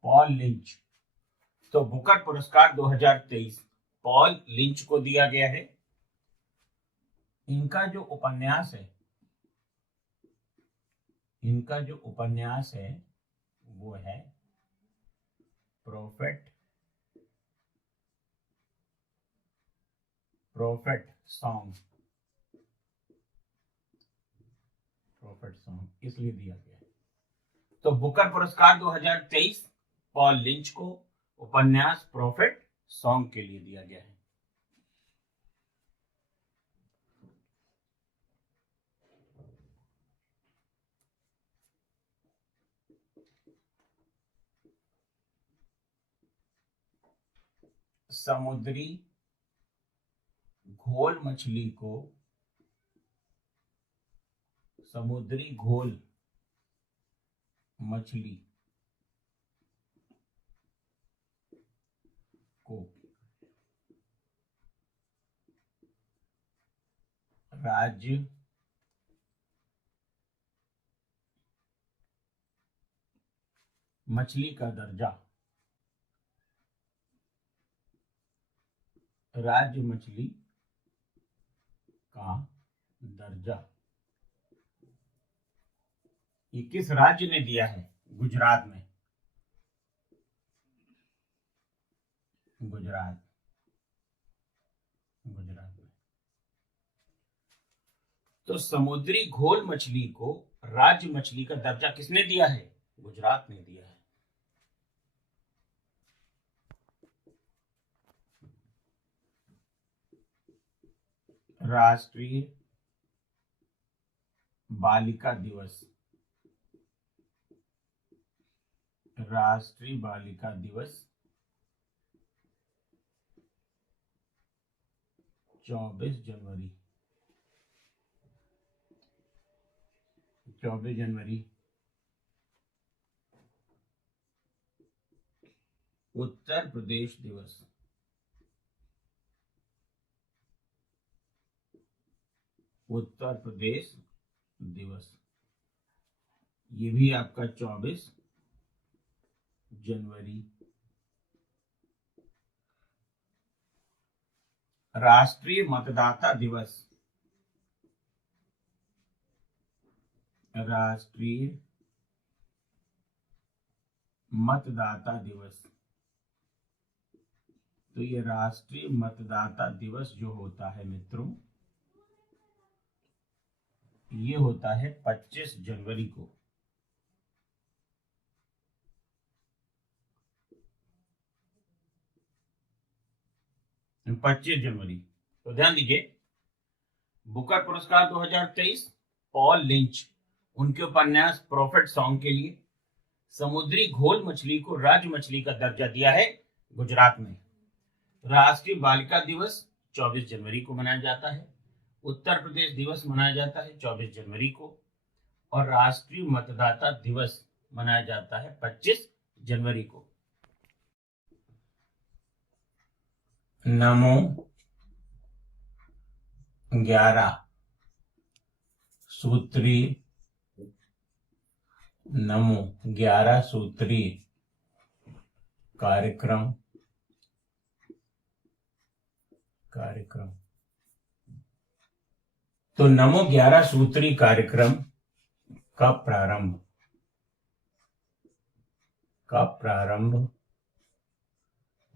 पॉल लिंच, तो बुकर पुरस्कार 2023 पॉल लिंच को दिया गया है। इनका जो उपन्यास है वो है प्रोफेट सॉन्ग, इसलिए दिया गया है। तो बुकर पुरस्कार 2023 पॉल लिंच को उपन्यास प्रोफेट सॉन्ग के लिए दिया गया है। समुद्री घोल मछली को, समुद्री घोल मछली को राज्य मछली का दर्जा, राज्य मछली का दर्जा ये किस राज्य ने दिया है? गुजरात में। गुजरात में। तो समुद्री घोल मछली को राज्य मछली का दर्जा किसने दिया है? गुजरात ने दिया है। राष्ट्रीय बालिका दिवस। राष्ट्रीय बालिका दिवस 24 जनवरी। 24 जनवरी उत्तर प्रदेश दिवस। उत्तर प्रदेश दिवस ये भी आपका 24 जनवरी। राष्ट्रीय मतदाता दिवस। राष्ट्रीय मतदाता दिवस। तो ये राष्ट्रीय मतदाता दिवस जो होता है मित्रों, ये होता है 25 जनवरी को। 25 जनवरी। तो ध्यान दीजिए, बुकर पुरस्कार 2023 पॉल लिंच उनके उपन्यास प्रॉफिट सॉन्ग के लिए समुद्री घोल मछली को राज्य मछली का दर्जा दिया है गुजरात में। राष्ट्रीय बालिका दिवस 24 जनवरी को मनाया जाता है। उत्तर प्रदेश दिवस मनाया जाता है 24 जनवरी को, और राष्ट्रीय मतदाता दिवस मनाया जाता है 25 जनवरी को। नमो 11 सूत्री, नमो 11 सूत्री कार्यक्रम तो नमो 11 सूत्री कार्यक्रम का प्रारंभ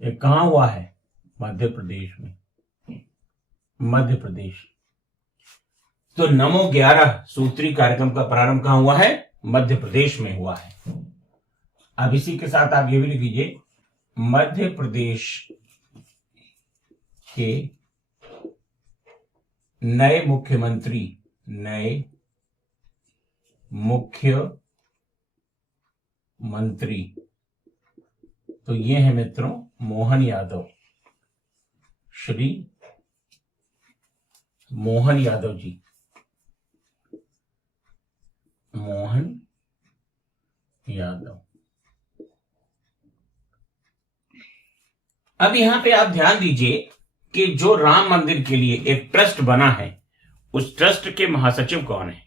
ये कहां हुआ है? मध्य प्रदेश में। मध्य प्रदेश। तो नमो 11 सूत्री कार्यक्रम का प्रारंभ कहां हुआ है? मध्य प्रदेश में हुआ है। अब इसी के साथ आप ये भी लिख लीजिए, मध्य प्रदेश के नए मुख्यमंत्री तो ये है मित्रों मोहन यादव, श्री मोहन यादव जी। मोहन यादव। अब यहां पे आप ध्यान दीजिए कि जो राम मंदिर के लिए एक ट्रस्ट बना है, उस ट्रस्ट के महासचिव कौन है?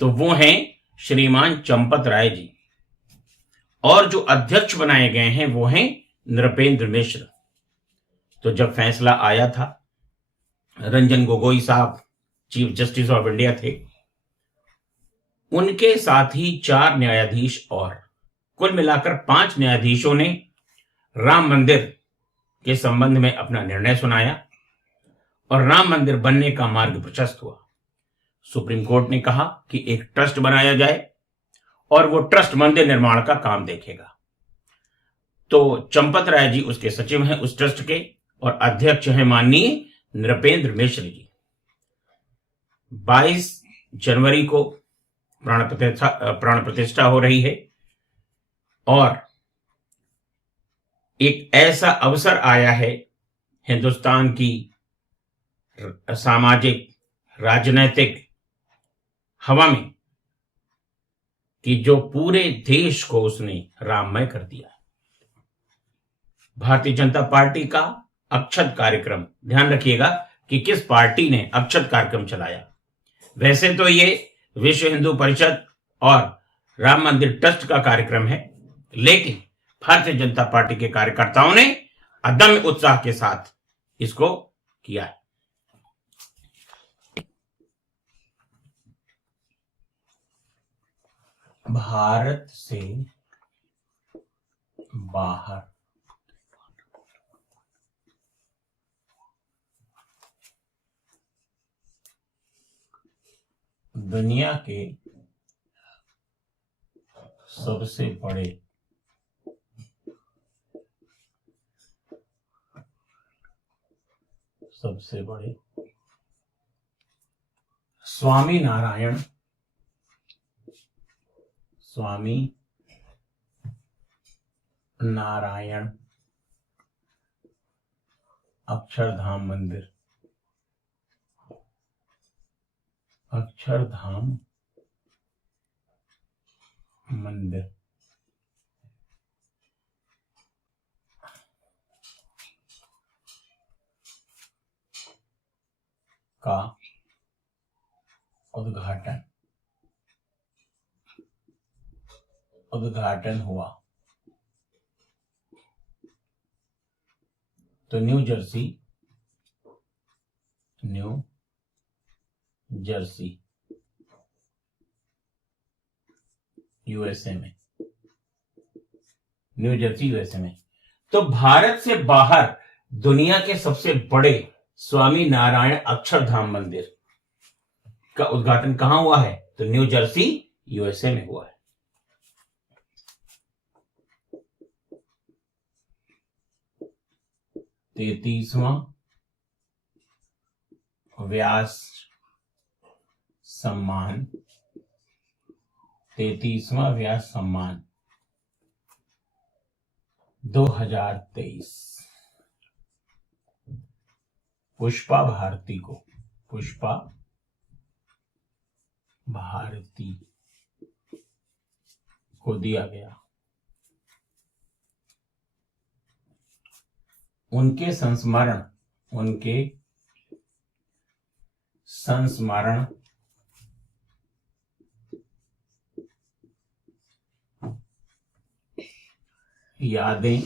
तो वो हैं श्रीमान चंपत राय जी, और जो अध्यक्ष बनाए गए हैं वो हैं नृपेंद्र मिश्र। तो जब फैसला आया था, रंजन गोगोई साहब चीफ जस्टिस ऑफ इंडिया थे, उनके साथ ही 4 न्यायाधीश और कुल मिलाकर 5 न्यायाधीशों ने राम मंदिर के संबंध में अपना निर्णय सुनाया और राम मंदिर बनने का मार्ग प्रशस्त हुआ। सुप्रीम कोर्ट ने कहा कि एक ट्रस्ट बनाया जाए और वो ट्रस्ट मंदिर निर्माण का काम देखेगा। तो चंपत राय जी उसके सचिव हैं उस ट्रस्ट के, और अध्यक्ष हैं माननीय नृपेंद्र मिश्र जी। 22 जनवरी को प्राण प्रतिष्ठा हो रही है, और एक ऐसा अवसर आया है हिंदुस्तान की सामाजिक राजनीतिक हवा में कि जो पूरे देश को उसने राममय कर दिया। भारतीय जनता पार्टी का अक्षत कार्यक्रम, ध्यान रखिएगा कि किस पार्टी ने अक्षत कार्यक्रम चलाया। वैसे तो ये विश्व हिंदू परिषद और राम मंदिर ट्रस्ट का कार्यक्रम है, लेकिन भारतीय जनता पार्टी के कार्यकर्ताओं ने अदम्य उत्साह के साथ इसको किया है। भारत से बाहर दुनिया के सबसे बड़े स्वामी नारायण अक्षरधाम मंदिर का उद्घाटन हुआ। तो न्यू जर्सी यूएसए में, तो भारत से बाहर दुनिया के सबसे बड़े स्वामी नारायण अक्षरधाम मंदिर का उद्घाटन कहां हुआ है? तो न्यू जर्सी यूएसए में हुआ है। 33वां व्यास सम्मान 2023 पुष्पा भारती को दिया गया। उनके संस्मरण यादें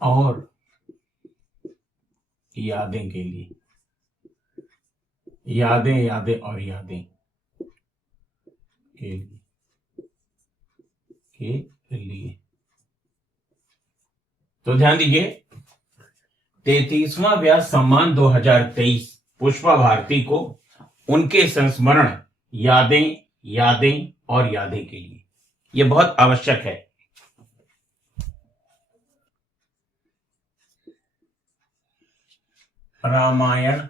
और यादें के लिए तो ध्यान दीजिए, 33वां व्यास सम्मान 2023 पुष्पा भारती को उनके संस्मरण यादें और यादें के लिए, यह बहुत आवश्यक है। रामायण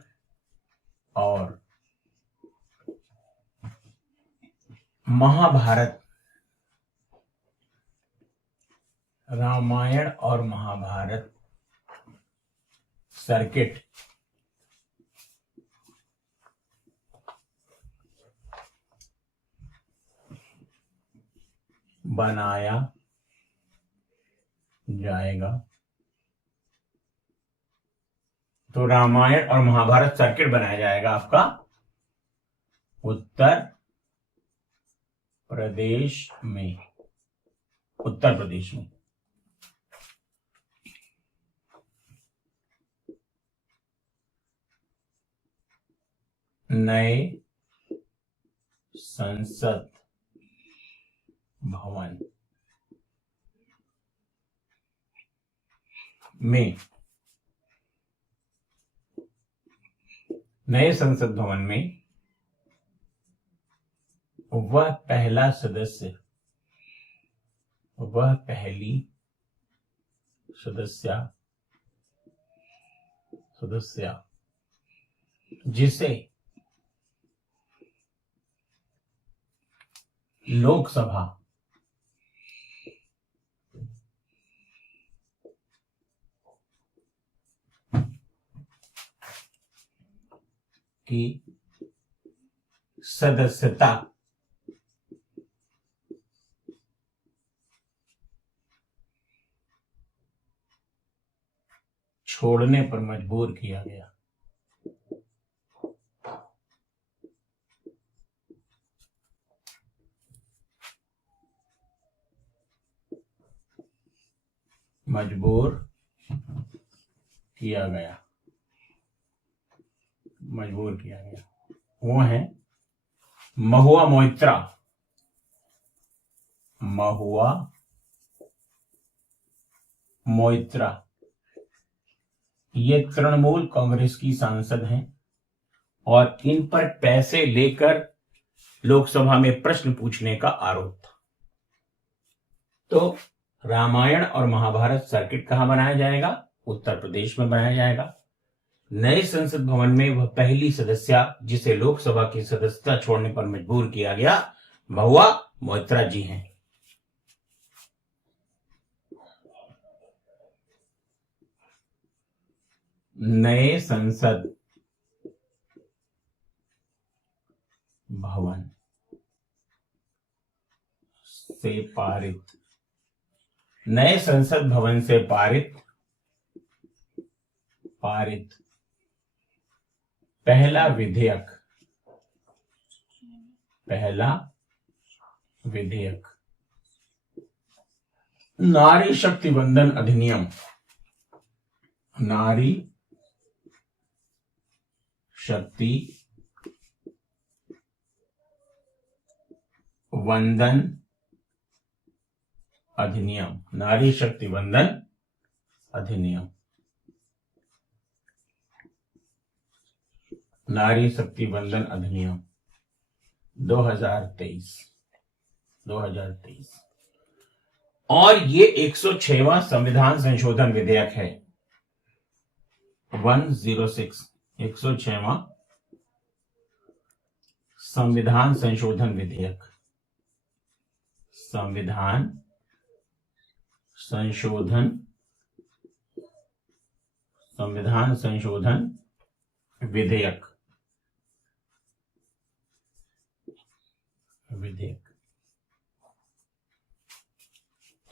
और महाभारत सर्किट बनाया जाएगा। तो रामायण और महाभारत सर्किट बनाया जाएगा आपका उत्तर प्रदेश में। नए संसद भवन में वह पहली सदस्या जिसे लोकसभा की सदस्यता छोड़ने पर मजबूर किया गया। मजबूर किया गया, वो है महुआ मोइत्रा। महुआ मोइत्रा ये तृणमूल कांग्रेस की सांसद हैं और इन पर पैसे लेकर लोकसभा में प्रश्न पूछने का आरोप था। तो रामायण और महाभारत सर्किट कहां बनाया जाएगा? उत्तर प्रदेश में बनाया जाएगा। नए संसद भवन में वह पहली सदस्य जिसे लोकसभा की सदस्यता छोड़ने पर मजबूर किया गया, महुआ मोइत्रा जी हैं। नए संसद भवन से पारित, नए संसद भवन से पारित पहला विधेयक नारी शक्ति वंदन अधिनियम। नारी शक्ति वंदन अधिनियम। नारी शक्ति वंदन अधिनियम। नारी शक्ति वंदन अधिनियम 2023। और ये 106वां संविधान संशोधन विधेयक है। 106 106वां संविधान संशोधन विधेयक। संविधान संशोधन विधेयक।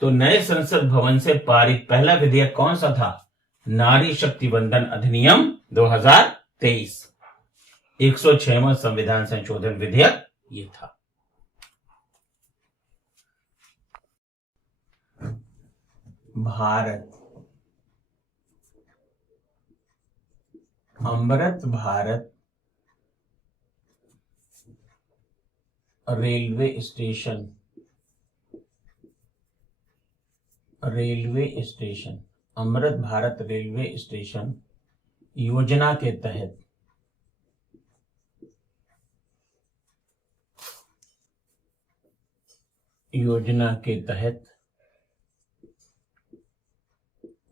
तो नए संसद भवन से पारित पहला विधेयक कौन सा था? नारी शक्ति वंदन अधिनियम 2023। 106वां संविधान संशोधन विधेयक ये था। Bharat Amrit Bharat railway station Amrit Bharat railway station योजना के तहत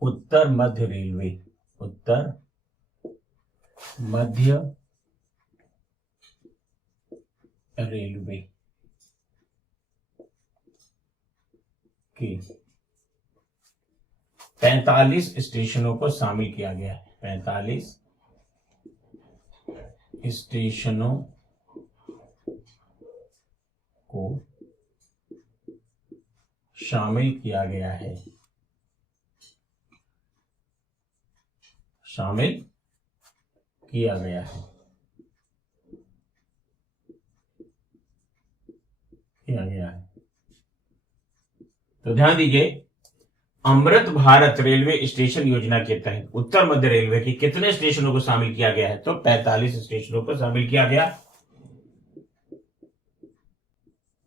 उत्तर मध्य रेलवे के 45 स्टेशनों को शामिल किया गया है। 45 स्टेशनों को शामिल किया गया है। तो ध्यान दीजिए, अमृत भारत रेलवे स्टेशन योजना के तहत उत्तर मध्य रेलवे के कितने स्टेशनों को शामिल किया गया है? तो 45 स्टेशनों को शामिल किया गया।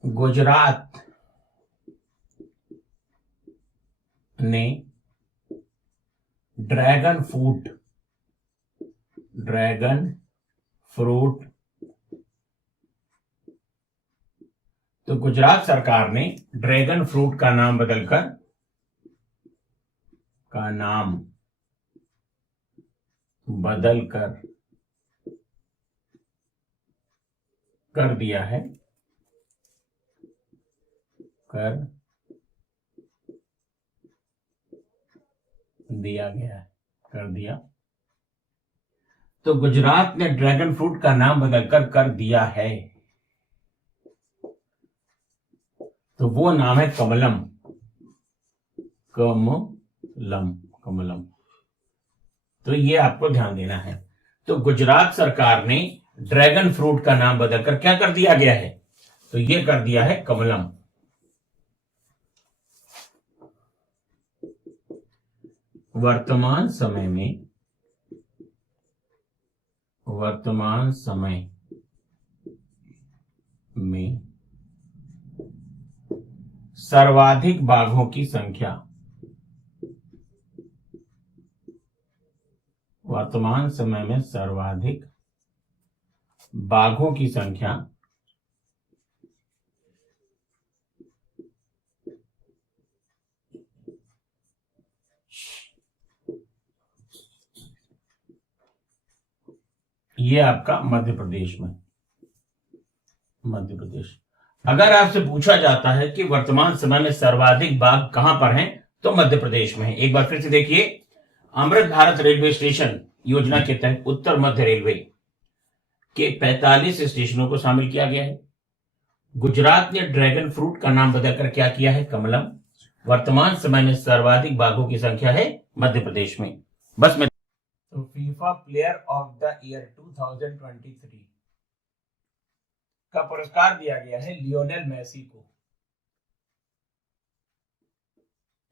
गुजरात ने ड्रैगन फ्रूट तो गुजरात सरकार ने ड्रैगन फ्रूट का नाम बदलकर कर दिया है कर दिया। तो गुजरात ने ड्रैगन फ्रूट का नाम बदलकर कर दिया है, तो वो नाम है कमलम। तो ये आपको ध्यान देना है। तो गुजरात सरकार ने ड्रैगन फ्रूट का नाम बदलकर क्या कर दिया गया है? तो ये कर दिया है कमलम। वर्तमान समय वर्तमान समय में सर्वाधिक बाघों की संख्या, वर्तमान समय में सर्वाधिक बाघों की संख्या ये आपका मध्य प्रदेश में, मध्य प्रदेश। अगर आपसे पूछा जाता है कि वर्तमान समय में सर्वाधिक बाघ कहां पर हैं, तो मध्य प्रदेश में है। एक बार फिर से देखिए, अमृत भारत रेलवे स्टेशन योजना के तहत उत्तर मध्य रेलवे के 45 स्टेशनों को शामिल किया गया है। गुजरात ने ड्रैगन फ्रूट का नाम बदलकर क्या किया है? कमलम। वर्तमान समय में सर्वाधिक बाघों की संख्या है मध्य प्रदेश में। बस मैं तो FIFA player of the year 2023 का पुरस्कार दिया गया है लियोनेल मेसी को।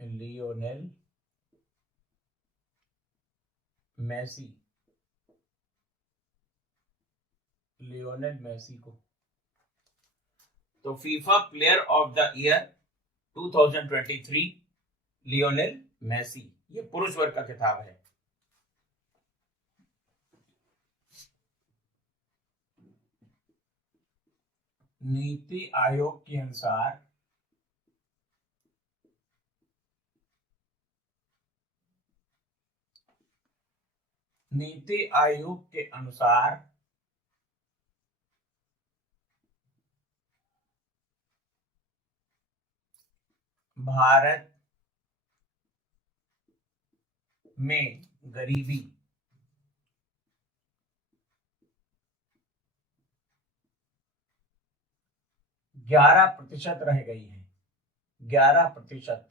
लियोनेल मेसी, लियोनेल मेसी को। तो FIFA player of the year 2023 Lionel Messi, ये पुरुष वर्ग का खिताब है। नीति आयोग के अनुसार भारत में गरीबी %11 रह गई है। 11%।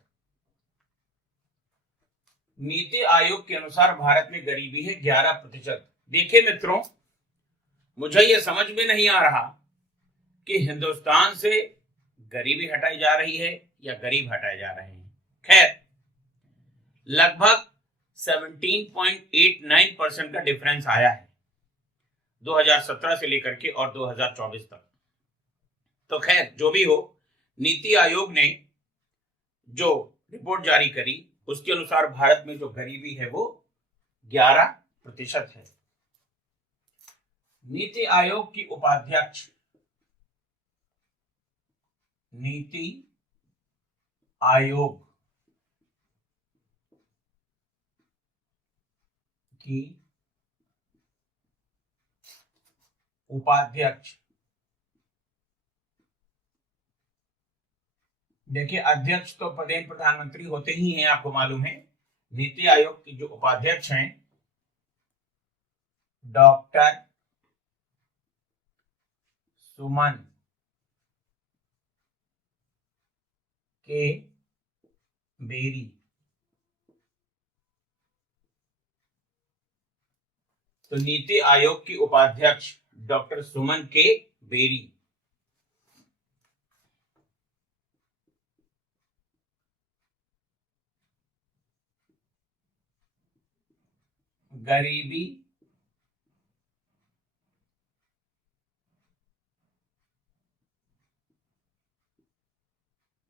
नीति आयोग के अनुसार भारत में गरीबी है 11%। देखिए मित्रों, मुझे यह समझ में नहीं आ रहा कि हिंदुस्तान से गरीबी हटाई जा रही है या गरीब हटाए जा रहे हैं। खैर, लगभग 17.89% का डिफरेंस आया है 2017 से लेकर के और 2024 तक। तो खैर, जो भी हो, नीति आयोग ने जो रिपोर्ट जारी करी उसके अनुसार भारत में जो गरीबी है वो 11% है। नीति आयोग की उपाध्यक्ष, नीति आयोग की उपाध्यक्ष, देखिए अध्यक्ष तो पदेन प्रधानमंत्री होते ही हैं, आपको मालूम है। नीति आयोग की जो उपाध्यक्ष हैं डॉक्टर सुमन के बेरी। तो नीति आयोग की उपाध्यक्ष डॉक्टर सुमन के बेरी। गरीबी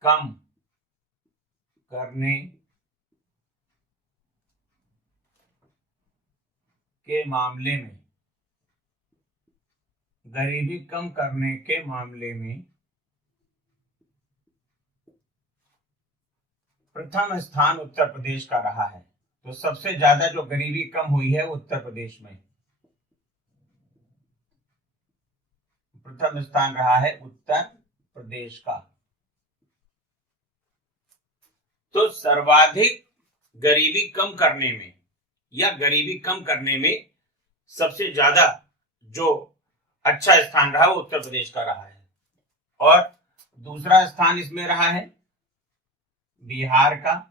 कम करने के मामले में, गरीबी कम करने के मामले में प्रथम स्थान उत्तर प्रदेश का रहा है। तो सबसे ज्यादा जो गरीबी कम हुई है उत्तर प्रदेश में, प्रथम स्थान रहा है उत्तर प्रदेश का। तो सर्वाधिक गरीबी कम करने में या गरीबी कम करने में सबसे ज्यादा जो अच्छा स्थान रहा वो उत्तर प्रदेश का रहा है। और दूसरा स्थान इसमें रहा है बिहार का।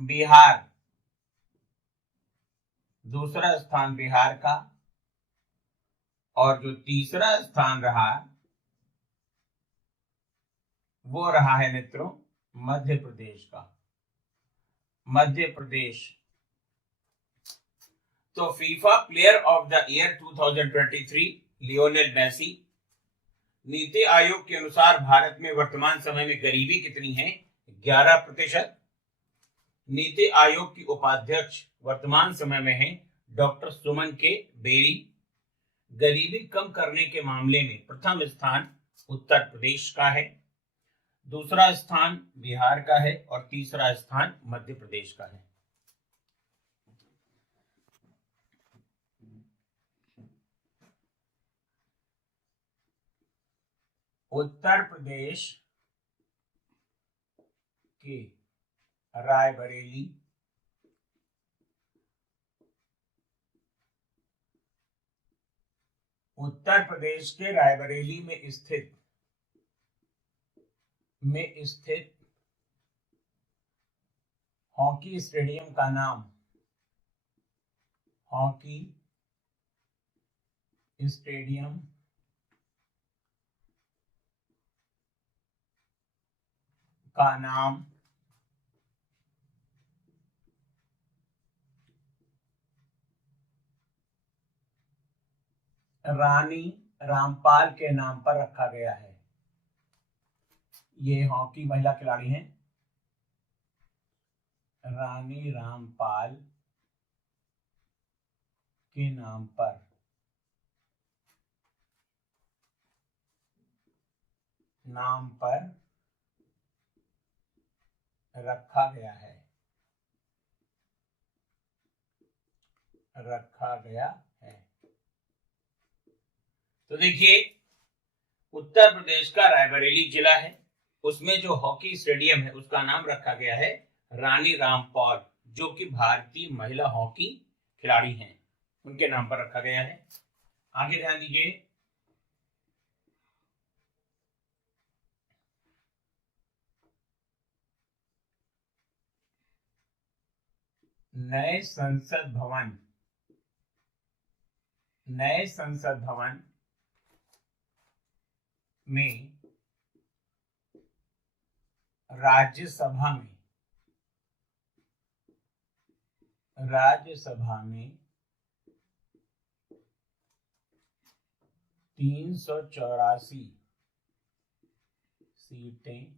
बिहार, दूसरा स्थान बिहार का। और जो तीसरा स्थान रहा वो रहा है मित्रों मध्य प्रदेश का। मध्य प्रदेश। तो FIFA player of the year 2023 Lionel Messi. NITI Aayog के अनुसार भारत में वर्तमान समय में गरीबी कितनी है? 11%। नीति आयोग की उपाध्यक्ष वर्तमान समय में है डॉक्टर सुमन के बेरी। गरीबी कम करने के मामले में प्रथम स्थान उत्तर प्रदेश का है, दूसरा स्थान बिहार का है और तीसरा स्थान मध्य प्रदेश का है। उत्तर प्रदेश के रायबरेली, उत्तर प्रदेश के रायबरेली में स्थित हॉकी स्टेडियम का नाम हॉकी स्टेडियम का नाम रानी रामपाल के नाम पर रखा गया है। ये हॉकी महिला खिलाड़ी हैं रानी रामपाल के नाम पर रखा गया है। तो देखिए, उत्तर प्रदेश का रायबरेली जिला है, उसमें जो हॉकी स्टेडियम है उसका नाम रखा गया है रानी रामपाल, जो कि भारतीय महिला हॉकी खिलाड़ी हैं, उनके नाम पर रखा गया है। आगे ध्यान दीजिए, नए संसद भवन में राज्यसभा में 384 सीटें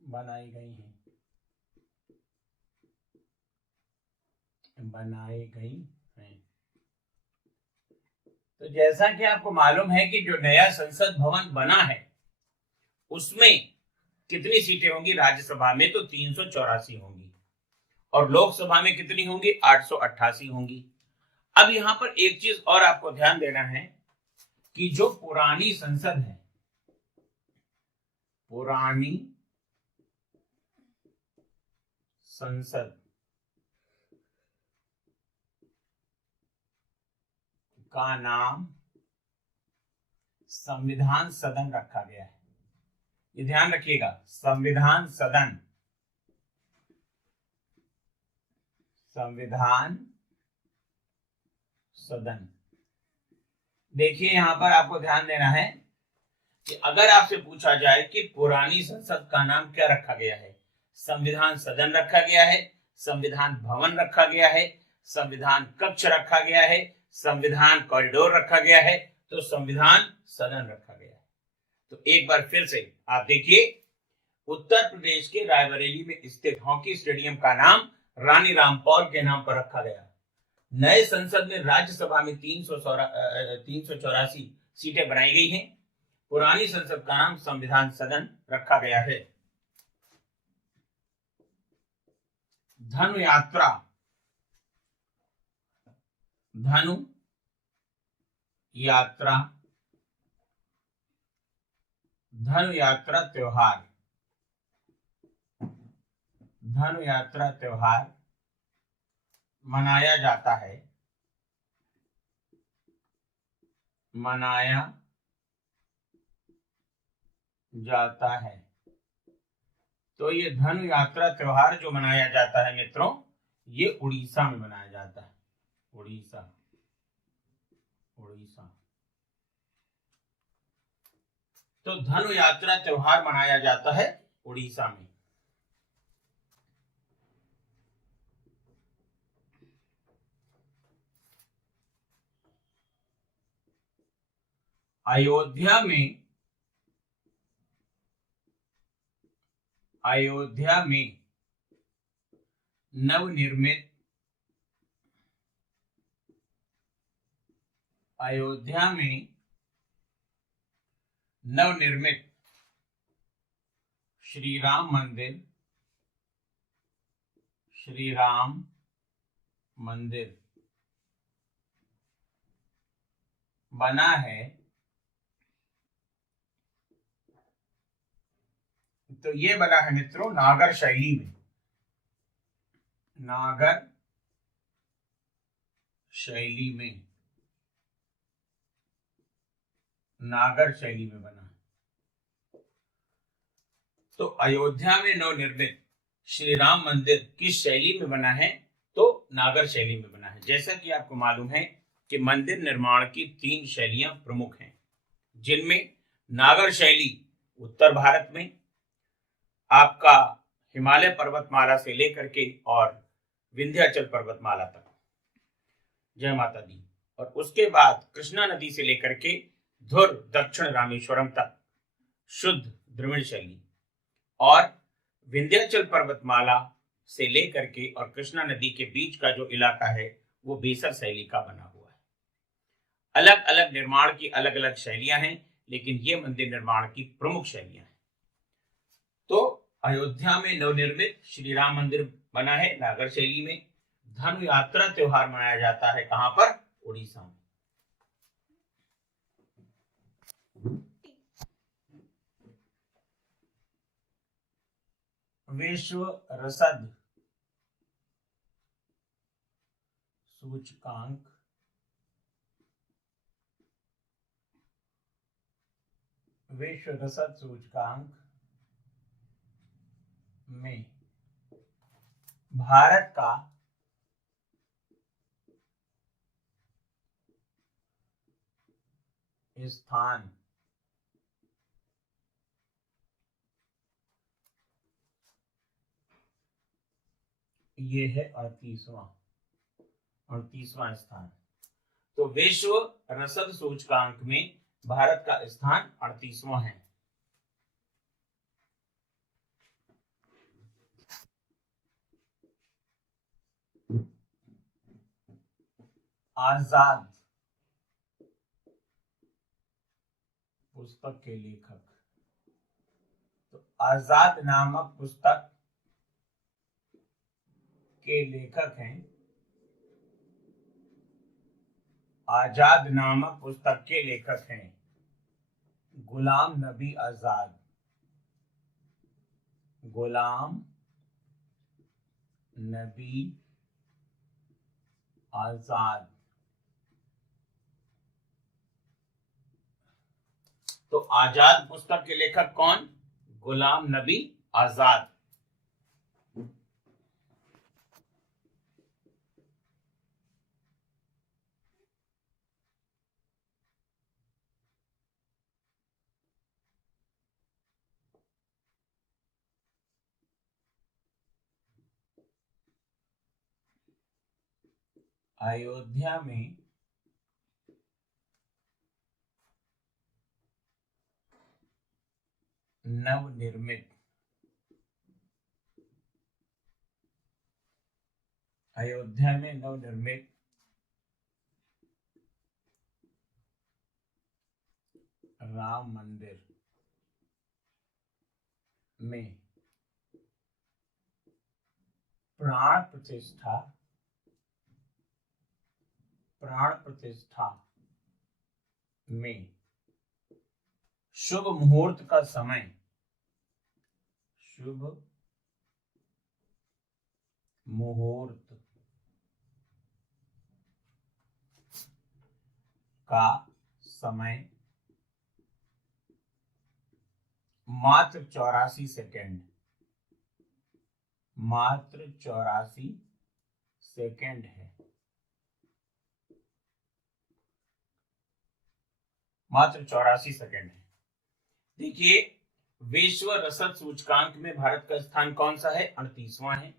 बनाई गई हैं। तो जैसा कि आपको मालूम है कि जो नया संसद भवन बना है उसमें कितनी सीटें होंगी? राज्यसभा में तो 384 होंगी और लोकसभा में कितनी होंगी? 888 होंगी। अब यहां पर एक चीज और आपको ध्यान देना है कि जो पुरानी संसद है, पुरानी संसद का नाम संविधान सदन रखा गया है। ये ध्यान रखिएगा, संविधान सदन। देखिए, यहां पर आपको ध्यान देना है कि अगर आपसे पूछा जाए कि पुरानी संसद का नाम क्या रखा गया है, संविधान सदन रखा गया है, संविधान भवन रखा गया है, संविधान कक्ष रखा गया है, संविधान कॉरिडोर रखा गया है, तो संविधान सदन रखा गया है। तो एक बार फिर से आप देखिए, उत्तर प्रदेश के रायबरेली में स्थित हॉकी स्टेडियम का नाम रानी रामपाल के नाम पर रखा गया। नए संसद में राज्यसभा में 384 सीटें बनाई गई हैं। पुरानी संसद का नाम संविधान सदन रखा गया है। धनु यात्रा त्योहार मनाया जाता है। तो ये धनु यात्रा त्योहार जो मनाया जाता है मित्रों, ये उड़ीसा में मनाया जाता है। उड़ीसा तो धनु यात्रा त्योहार मनाया जाता है उड़ीसा में। अयोध्या में नवनिर्मित श्री राम मंदिर बना है, तो ये बना है मित्रों नागर शैली में। नागर शैली में बना है। तो अयोध्या में नवनिर्मित श्री राम मंदिर किस शैली में बना है? तो नागर शैली में बना है। जैसा कि आपको मालूम है कि मंदिर निर्माण की 3 शैलियां प्रमुख हैं, जिनमें नागर शैली उत्तर भारत में आपका हिमालय पर्वतमाला से लेकर के और विंध्याचल पर्वतमाला तक, जय माता दी, और उसके बाद कृष्णा नदी से लेकर के धुर दक्षिण रामेश्वरम तक शुद्ध द्रविड़ शैली, और विंध्याचल पर्वतमाला से लेकर के और कृष्णा नदी के बीच का जो इलाका है वो बेसर शैली का बना हुआ है। अलग अलग निर्माण की अलग अलग शैलियां हैं, लेकिन ये मंदिर निर्माण की प्रमुख शैलियां हैं। तो अयोध्या में नवनिर्मित श्री राम मंदिर बना है नागर शैली में। धनु यात्रा त्योहार मनाया जाता है कहां पर? उड़ीसा में। विश्व रसद सूचकांक में भारत का स्थान ये है 38वां स्थान। तो विश्व रसद सूचकांक में भारत का स्थान 38वां है। आजाद पुस्तक के लेखक, तो आजाद नामक पुस्तक के लेखक हैं, आजाद नामक पुस्तक के लेखक हैं गुलाम नबी आजाद। गुलाम नबी आजाद। तो आजाद पुस्तक के लेखक कौन? गुलाम नबी आजाद। अयोध्या में नवनिर्मित राम मंदिर में प्राण प्रतिष्ठा में शुभ मुहूर्त का समय, शुभ मुहूर्त का समय मात्र 84 सेकेंड, मात्र 84 सेकेंड है। मात्र 84 सेकेंड है। देखिए, विश्व रसद सूचकांक में भारत का स्थान कौन सा है? 38वां है।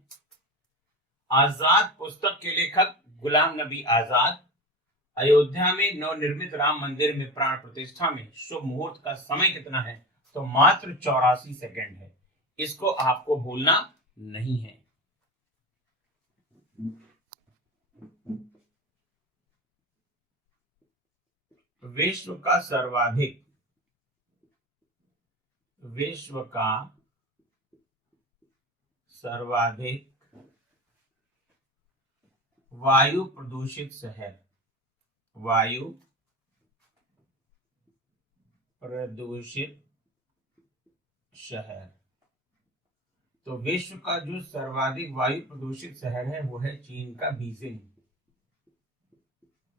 आजाद पुस्तक के लेखक गुलाम नबी आजाद अयोध्या में नवनिर्मित राम मंदिर में प्राण प्रतिष्ठा में शुभ मुहूर्त का समय कितना है? तो मात्र 84 सेकंड है। इसको आपको भूलना नहीं है। विश्व का सर्वाधिक वायु प्रदूषित शहर। तो विश्व का जो सर्वाधिक वायु प्रदूषित शहर है वो है चीन का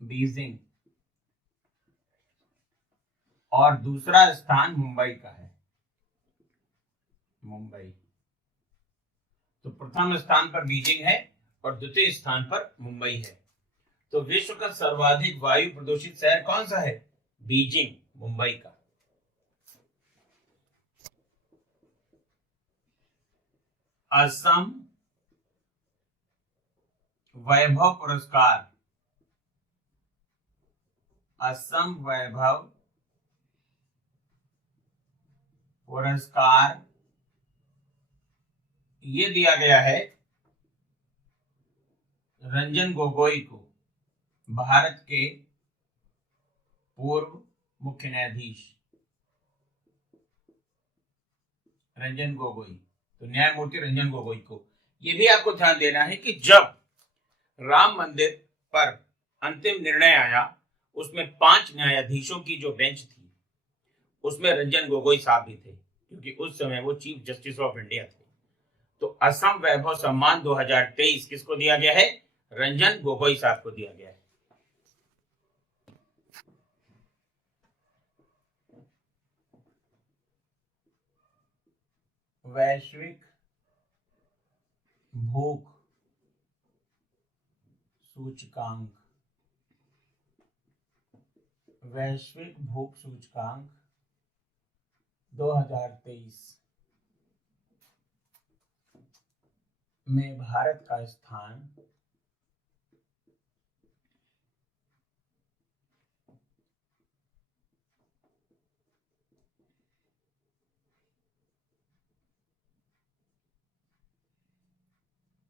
बीजिंग। और दूसरा स्थान मुंबई का है। तो प्रथम स्थान पर बीजिंग है और द्वितीय स्थान पर मुंबई है। तो विश्व का सर्वाधिक वायु प्रदूषित शहर कौन सा है? बीजिंग, मुंबई का। असम वैभव पुरस्कार ये दिया गया है रंजन गोगोई को, भारत के पूर्व मुख्य न्यायाधीश रंजन गोगोई। तो न्यायमूर्ति रंजन गोगोई को। ये भी आपको ध्यान देना है कि जब राम मंदिर पर अंतिम निर्णय आया उसमें 5 न्यायाधीशों की जो बेंच थी उसमें रंजन गोगोई साहब भी थे, क्योंकि उस समय वो चीफ जस्टिस ऑफ इंडिया थे। तो असम वैभव सम्मान 2023 किसको दिया गया है? रंजन गोगोई साहब को दिया गया है। वैश्विक भूख सूचकांक 2023 में भारत का स्थान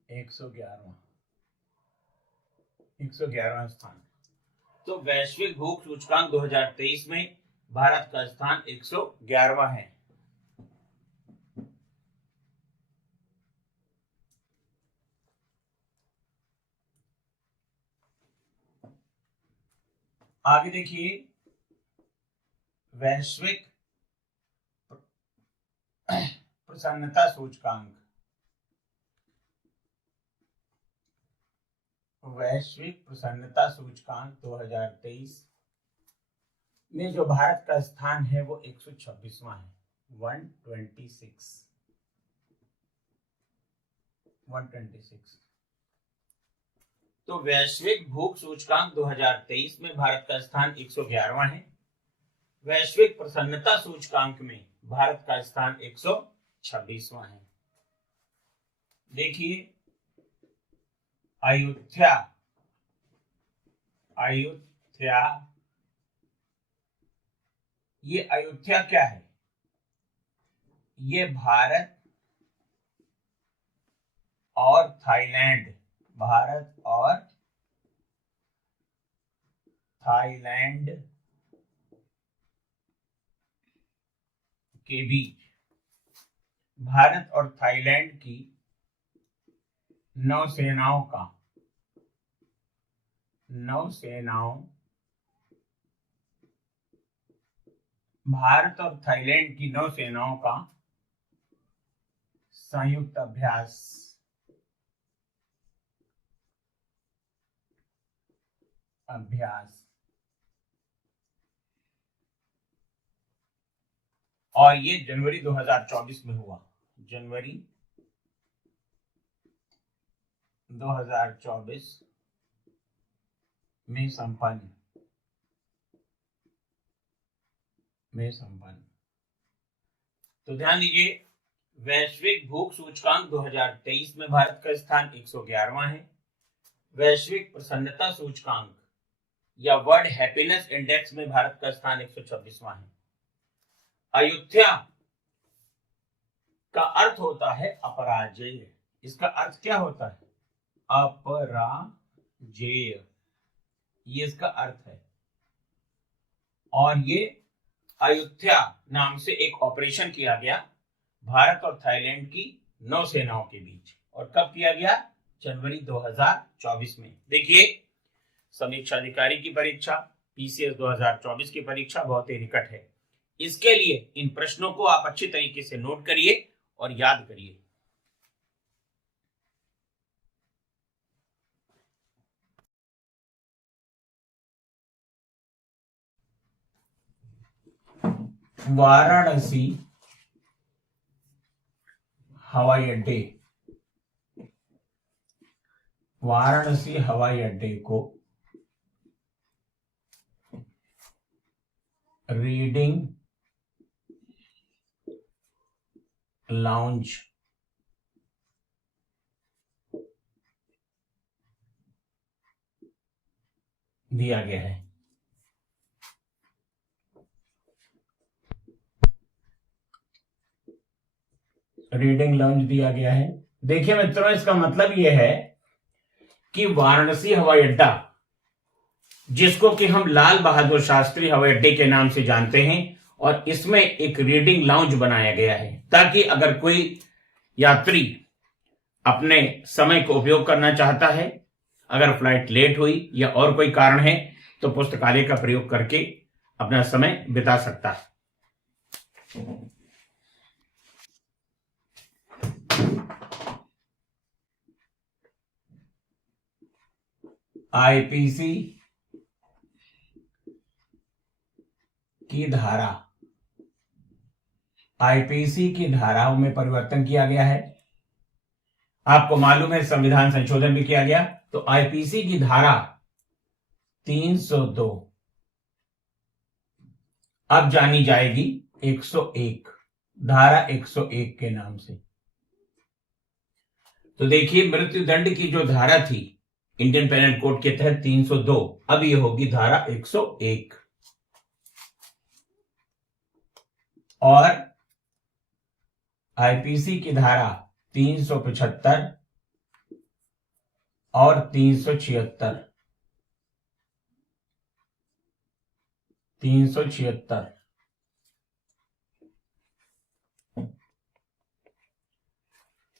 111वां स्थान। तो वैश्विक भूख सूचकांक 2023 में भारत का स्थान 111वां है। आगे देखिए, वैश्विक प्रसन्नता सूचकांक 2023 में जो भारत का स्थान है वो 126वां है, 126। तो वैश्विक भूख सूचकांक 2023 में भारत का स्थान 111वां है। वैश्विक प्रसन्नता सूचकांक में भारत का स्थान 126वां है। देखिए, अयोध्या ये अयोध्या क्या है? ये भारत और थाईलैंड के बीच, भारत और थाईलैंड की नौसेनाओं भारत और थाईलैंड की नौसेनाओं का संयुक्त अभ्यास और ये जनवरी 2024 में हुआ। जनवरी 2024 में संपन्न। तो ध्यान दीजिए, वैश्विक भूख सूचकांक 2023 में भारत का स्थान 111वां है। वैश्विक प्रसन्नता सूचकांक या वर्ल्ड हैप्पीनेस इंडेक्स में भारत का स्थान 126वां है। अयोध्या का अर्थ होता है अपराजेय। इसका अर्थ क्या होता है? अपराजेय, ये इसका अर्थ है। और ये अयोध्या नाम से एक ऑपरेशन किया गया भारत और थाईलैंड की नौसेनाओं के बीच। और कब किया गया? जनवरी 2024 में। देखिए, समीक्षा अधिकारी की परीक्षा, पीसीएस 2024 की परीक्षा बहुत ही निकट है। इसके लिए इन प्रश्नों को आप अच्छी तरीके से नोट करिए और याद करिए। वाराणसी हवाई अड्डे, वाराणसी हवाई अड्डे को रीडिंग लाउंज दिया गया है। रीडिंग लाउंज दिया गया है। देखिए मित्रों, इसका मतलब यह है कि वाराणसी हवाई अड्डा, जिसको कि हम लाल बहादुर शास्त्री हवाई अड्डे के नाम से जानते हैं, और इसमें एक रीडिंग लाउंज बनाया गया है ताकि अगर कोई यात्री अपने समय को उपयोग करना चाहता है, अगर फ्लाइट लेट हुई या और कोई कारण है, तो पुस्तकालय का प्रयोग करके अपना समय बिता सकता है। आईपीसी की धारा, आईपीसी की धाराओं में परिवर्तन किया गया है। आपको मालूम है संविधान संशोधन भी किया गया, तो आईपीसी की धारा 302 अब जानी जाएगी 101, धारा 101 के नाम से। तो देखिए, मृत्युदंड की जो धारा थी इंडियन पेनल कोड के तहत 302, अब ये होगी धारा 101। और आईपीसी की धारा 375 और 376,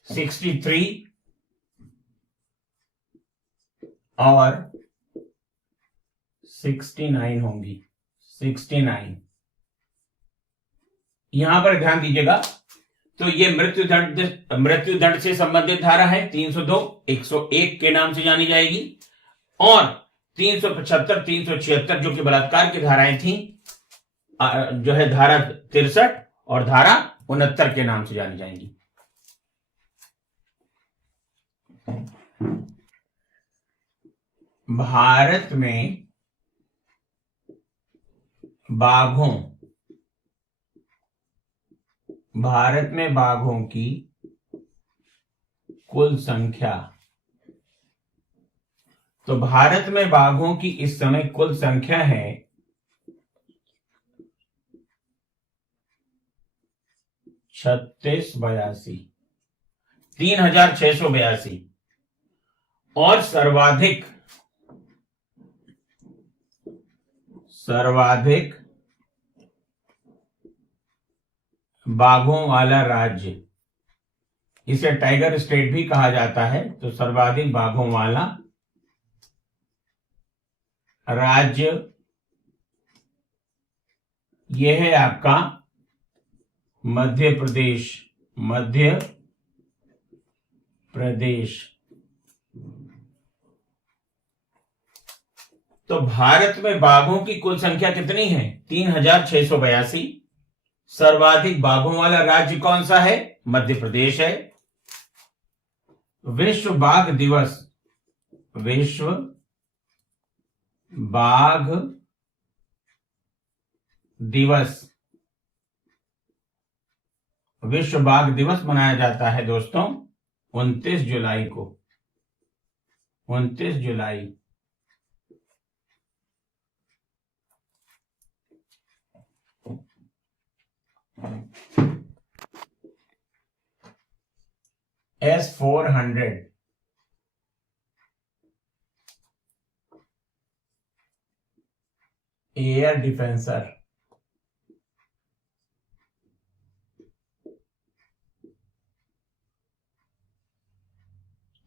63 और 69 होंगी। 69 यहां पर ध्यान दीजिएगा। तो ये मृत्युदंड से संबंधित धारा है 302, 101 के नाम से जानी जाएगी। और 375, 376 जो कि बलात्कार की धाराएं थी, जो है धारा 63 और धारा 69 के नाम से जानी जाएंगी। भारत में बाघों की कुल संख्या, तो भारत में बाघों की इस समय कुल संख्या है 3682, 3682। और सर्वाधिक बाघों वाला राज्य, इसे टाइगर स्टेट भी कहा जाता है, तो सर्वाधिक बाघों वाला राज्य यह है आपका मध्य प्रदेश। तो भारत में बाघों की कुल संख्या कितनी है? 3682। सर्वाधिक बाघों वाला राज्य कौन सा है? मध्य प्रदेश है। विश्व बाघ दिवस विश्व बाघ दिवस मनाया जाता है दोस्तों 29 जुलाई को। 29 जुलाई S-400 एयर डिफेंसर,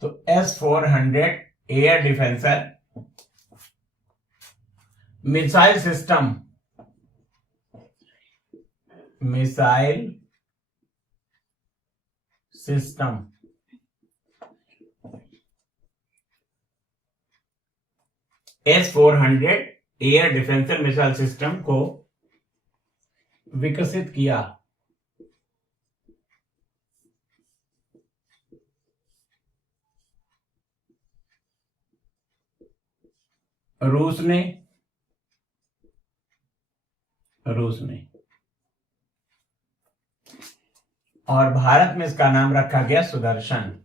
तो S-400 air defencer missile system, missile system S-400 air defencer missile system को विकसित किया रूस ने और भारत में इसका नाम रखा गया सुदर्शन।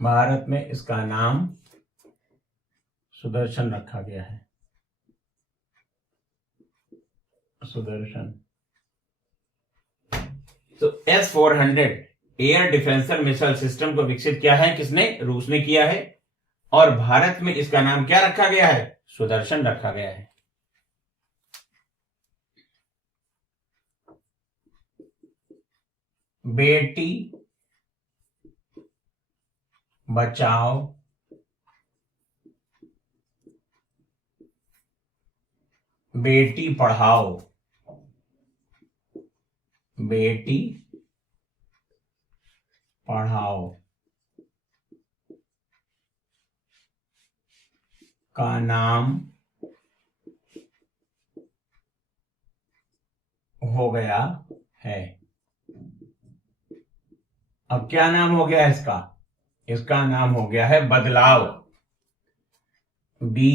भारत में इसका नाम सुदर्शन रखा गया है, सुदर्शन। तो S-400 air defencer missile system को विकसित किया है किसने? रूस ने किया है। और भारत में इसका नाम क्या रखा गया है? सुदर्शन रखा गया है। बेटी बचाओ बेटी पढ़ाओ, बेटी पढ़ाओ का नाम हो गया है। अब क्या नाम हो गया है इसका? इसका नाम हो गया है बदलाव, BADLAV,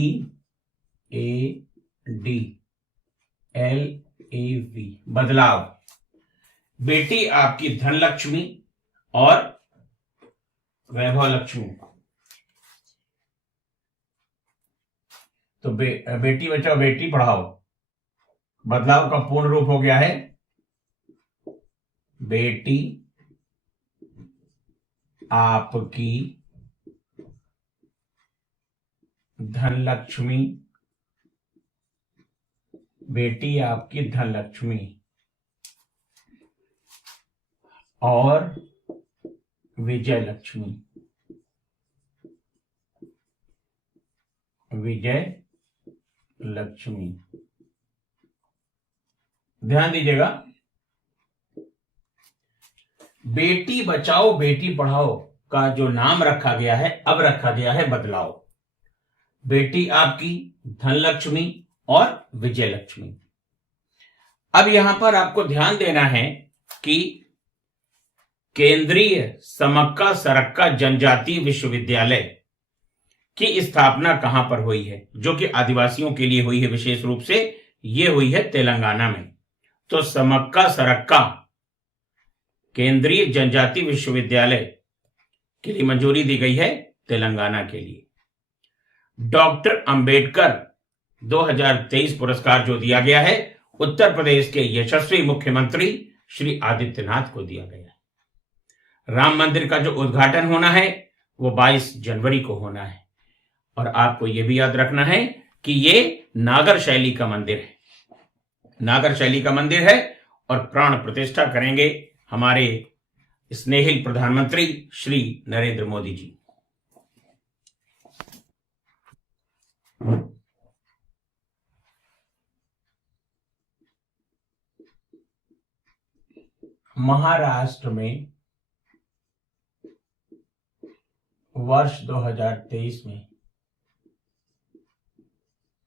बदलाव। बेटी आपकी धन लक्ष्मी और वैभव लक्ष्मी। तो बेटी बचाओ बेटी पढ़ाओ, बदलाव का पूर्ण रूप हो गया है बेटी आपकी धनलक्ष्मी, बेटी आपकी धनलक्ष्मी और विजय लक्ष्मी, विजय लक्ष्मी। ध्यान दीजिएगा, बेटी बचाओ बेटी पढ़ाओ का जो नाम रखा गया है अब रखा गया है बदलाव। बेटी आपकी धनलक्ष्मी और विजय लक्ष्मी। अब यहां पर आपको ध्यान देना है कि केंद्रीय समक्का सरक्का जनजातीय विश्वविद्यालय की स्थापना कहां पर हुई है, जो कि आदिवासियों के लिए हुई है विशेष रूप से, यह हुई है तेलंगाना में। तो समक्का सरक्का केंद्रीय जनजातीय विश्वविद्यालय के लिए मंजूरी दी गई है तेलंगाना के लिए। डॉक्टर अंबेडकर 2023 पुरस्कार जो दिया गया है उत्तर प्रदेश के यशस्वी मुख्यमंत्री श्री आदित्यनाथ को दिया गया है। राम मंदिर का जो उद्घाटन होना है वो 22 जनवरी को होना है। और आपको यह भी याद रखना है कि ये नागर शैली का मंदिर है, नागर शैली का मंदिर है। और प्राण प्रतिष्ठा करेंगे हमारे स्नेहिल प्रधानमंत्री श्री नरेंद्र मोदी जी। महाराष्ट्र में वर्ष 2023 में,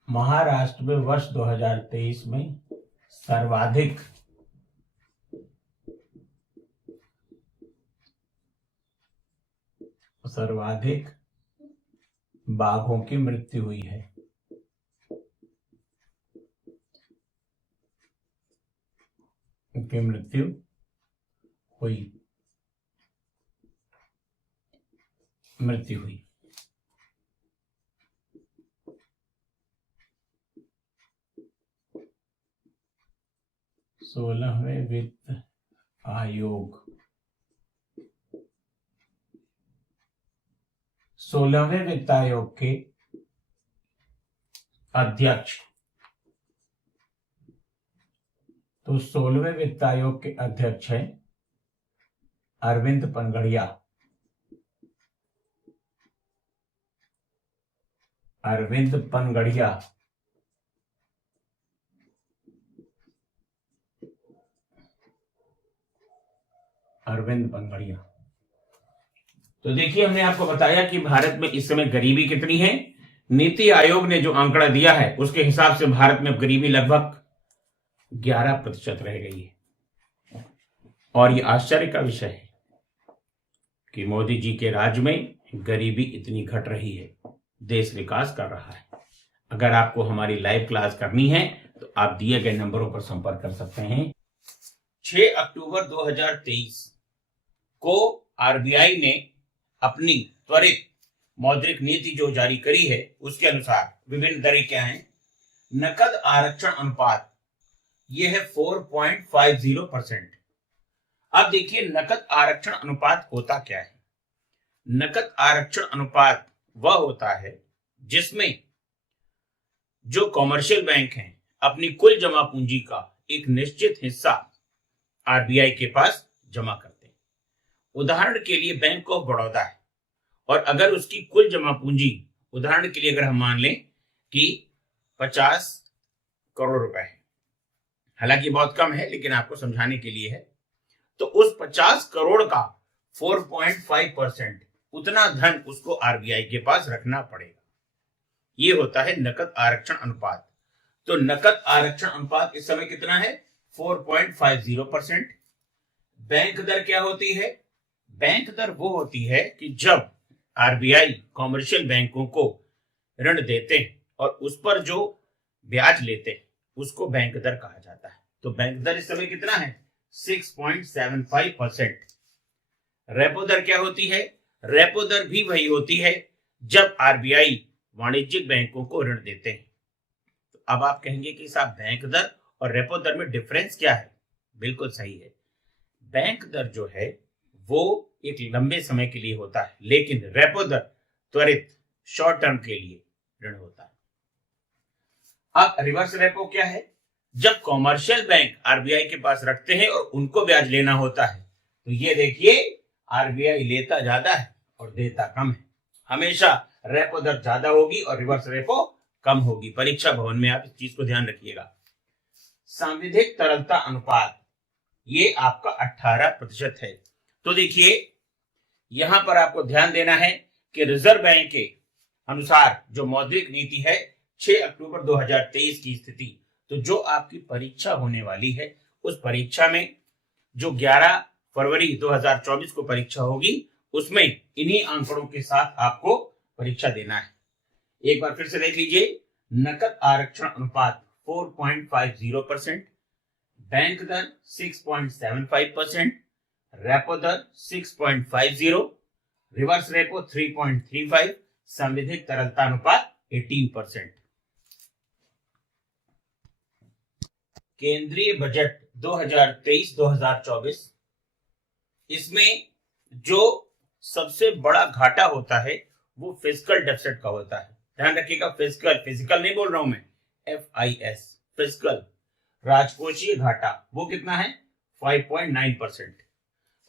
महाराष्ट्र में वर्ष 2023 में सर्वाधिक बाघों की मृत्यु हुई है। उनकी मृत्यु हुई। मृत्यु हुई। सोलहवें वित्त आयोग, 16वें वित्त आयोग के अध्यक्ष, तो 16वें वित्त आयोग के अध्यक्ष है अरविंद पनगड़िया। अरविंद पनगड़िया अरविंद पनगड़िया। तो देखिए, हमने आपको बताया कि भारत में इस समय गरीबी कितनी है। नीति आयोग ने जो आंकड़ा दिया है उसके हिसाब से भारत में गरीबी लगभग 11% रह गई है। और ये आश्चर्य का विषय है कि मोदी जी के राज में गरीबी इतनी घट रही है, देश विकास कर रहा है। अगर आपको हमारी लाइव क्लास करनी है तो आप दिए गए नंबरों पर संपर्क कर सकते हैं। 6 अक्टूबर 2023 को आरबीआई ने अपनी त्वरित मौद्रिक नीति जो जारी करी है उसके अनुसार विभिन्न दरें क्या हैं। नकद आरक्षण अनुपात यह है 4.50%। अब देखिए, नकद आरक्षण अनुपात होता क्या है। नकद आरक्षण अनुपात वह होता है जिसमें जो कॉमर्शियल बैंक हैं अपनी कुल जमा पूंजी का एक निश्चित हिस्सा आरबीआई के पास जमा करते हैं। उदाहरण के लिए बैंक ऑफ बड़ौदा है, और अगर उसकी कुल जमा पूंजी, उदाहरण के लिए अगर हम मान लें कि 50 करोड़ रुपए है, हालांकि बहुत कम है लेकिन आपको समझाने के लिए है, तो उस 50 करोड़ का 4.5% उतना धन उसको आरबीआई के पास रखना पड़ेगा। ये होता है नकद आरक्षण अनुपात। तो नकद आरक्षण अनुपात इस समय कितना है? 4.50%। बैंक दर क्या होती है? बैंक दर वो होती है कि जब आरबीआई कॉमर्शियल बैंकों को ऋण देते हैं और उस पर जो ब्याज लेते हैं उसको बैंक दर कहा जाता है। तो बैंक दर इस समय कितना है? 6.75%। रेपो दर क्या होती है? रेपो दर भी वही होती है जब आरबीआई वाणिज्यिक बैंकों को ऋण देते हैं। तो अब आप कहेंगे कि साहब बैंक दर और रेपो दर में डिफरेंस क्या है? बिल्कुल सही है। बैंक दर जो है वो एक लंबे समय के लिए होता है, लेकिन रेपो दर त्वरित शॉर्ट टर्म के लिए ऋण होता है। अब रिवर्स रेपो क्या है? जब कॉमर्शियल बैंक आरबीआई के पास रखते हैं और उनको ब्याज लेना होता है, तो ये देखिए आरबीआई लेता ज्यादा है और देता कम है। हमेशा रेपो दर ज्यादा होगी और रिवर्स रेपो कम होगी। परीक्षा भवन में आप इस चीज को ध्यान रखिएगा। सांविधिक तरलता अनुपात ये आपका 18% है। तो देखिए यहां पर आपको ध्यान देना है कि रिजर्व बैंक के अनुसार जो मौद्रिक नीति है 6 अक्टूबर 2023 की स्थिति, तो जो आपकी परीक्षा होने वाली है उस परीक्षा में जो 11 फरवरी 2024 को परीक्षा होगी उसमें इन्हीं आंकड़ों के साथ आपको परीक्षा देना है। एक बार फिर से देख लीजिए, नकद आरक्षण अनुपात 4.50%, बैंक दर 6.75%, रेपो दर 6.50, रिवर्स रेपो 3.35, सांविधिक तरलता अनुपात 18%। केंद्रीय बजट 2023-2024, इसमें जो सबसे बड़ा घाटा होता है वो फिस्कल डेफिसिट का होता है। ध्यान रखिएगा, फिजिकल नहीं बोल रहा हूं मैं, FIS, फिस्कल, राजकोषीय घाटा, वो कितना है? 5.9%।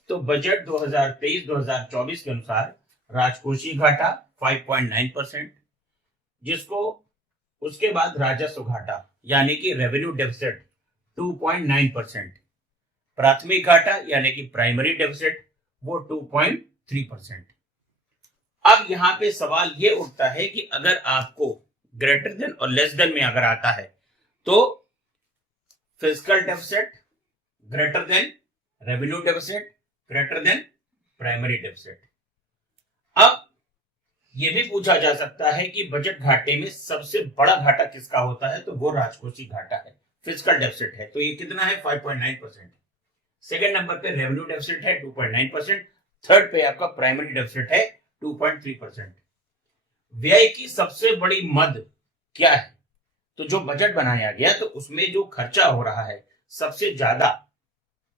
तो बजट 2023-2024 के अनुसार राजकोषीय घाटा 5.9%, जिसको उसके बाद राजस्व घाटा यानी कि रेवेन्यू डेफिसिट 2.9%, प्राथमिक घाटा यानी कि प्राइमरी डेफिसिट वो 2.3%। अब यहां पे सवाल ये उठता है कि अगर आपको ग्रेटर देन और लेस देन में अगर आता है तो fiscal deficit greater than revenue deficit greater than primary deficit. अब यह भी पूछा जा सकता है कि बजट घाटे में सबसे बड़ा घाटा किसका होता है, तो वो राजकोषीय घाटा है, फिस्कल डेफिसिट है। तो ये कितना है? 5.9%। सेकेंड नंबर पे रेवेन्यू डेफिसिट है 2.9%, थर्ड पे आपका प्राइमरी डेफिसिट है 2.3%। व्यय की सबसे बड़ी मद क्या है? तो जो बजट बनाया गया तो उसमें जो खर्चा हो रहा है सबसे ज्यादा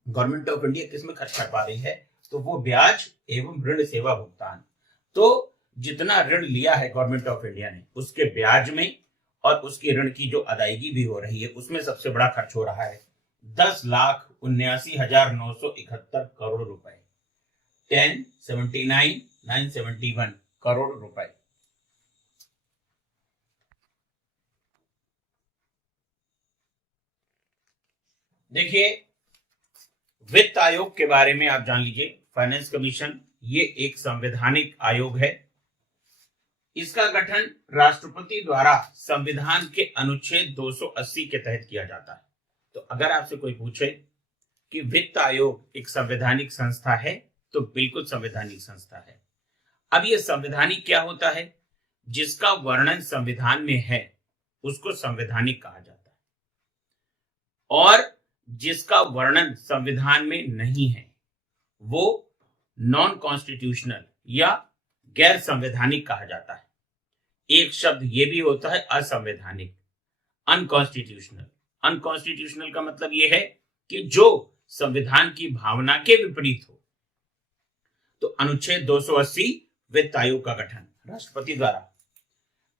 गवर्नमेंट ऑफ इंडिया किस में खर्च कर पा रही है? तो वो ब्याज एवं ऋण सेवा भुगतान। तो जितना ऋण लिया है गवर्नमेंट ऑफ इंडिया ने उसके ब्याज में और उसके ऋण की जो अदायगी भी हो रही है उसमें सबसे बड़ा खर्च हो रहा है 10,79,971 करोड़ रुपए, 10,79,971 करोड़ रुपए। देखिए, वित्त आयोग के बारे में आप जान लीजिए। फाइनेंस कमीशन ये एक संवैधानिक आयोग है। इसका गठन राष्ट्रपति द्वारा संविधान के अनुच्छेद 280 के तहत किया जाता है। तो अगर आपसे कोई पूछे कि वित्त आयोग एक संवैधानिक संस्था है तो बिल्कुल संवैधानिक संस्था है। अब ये संवैधानिक क्या होता है? जिसका वर्णन संविधान में है उसको संवैधानिक कहा जाता है, और जिसका वर्णन संविधान में नहीं है वो नॉन कॉन्स्टिट्यूशनल या गैर संवैधानिक कहा जाता है। एक शब्द ये भी होता है असंवैधानिक, अनकॉन्स्टिट्यूशनल। अनकॉन्स्टिट्यूशनल का मतलब ये है कि जो संविधान की भावना के विपरीत हो। तो अनुच्छेद 280 वित्त आयोग का गठन राष्ट्रपति द्वारा।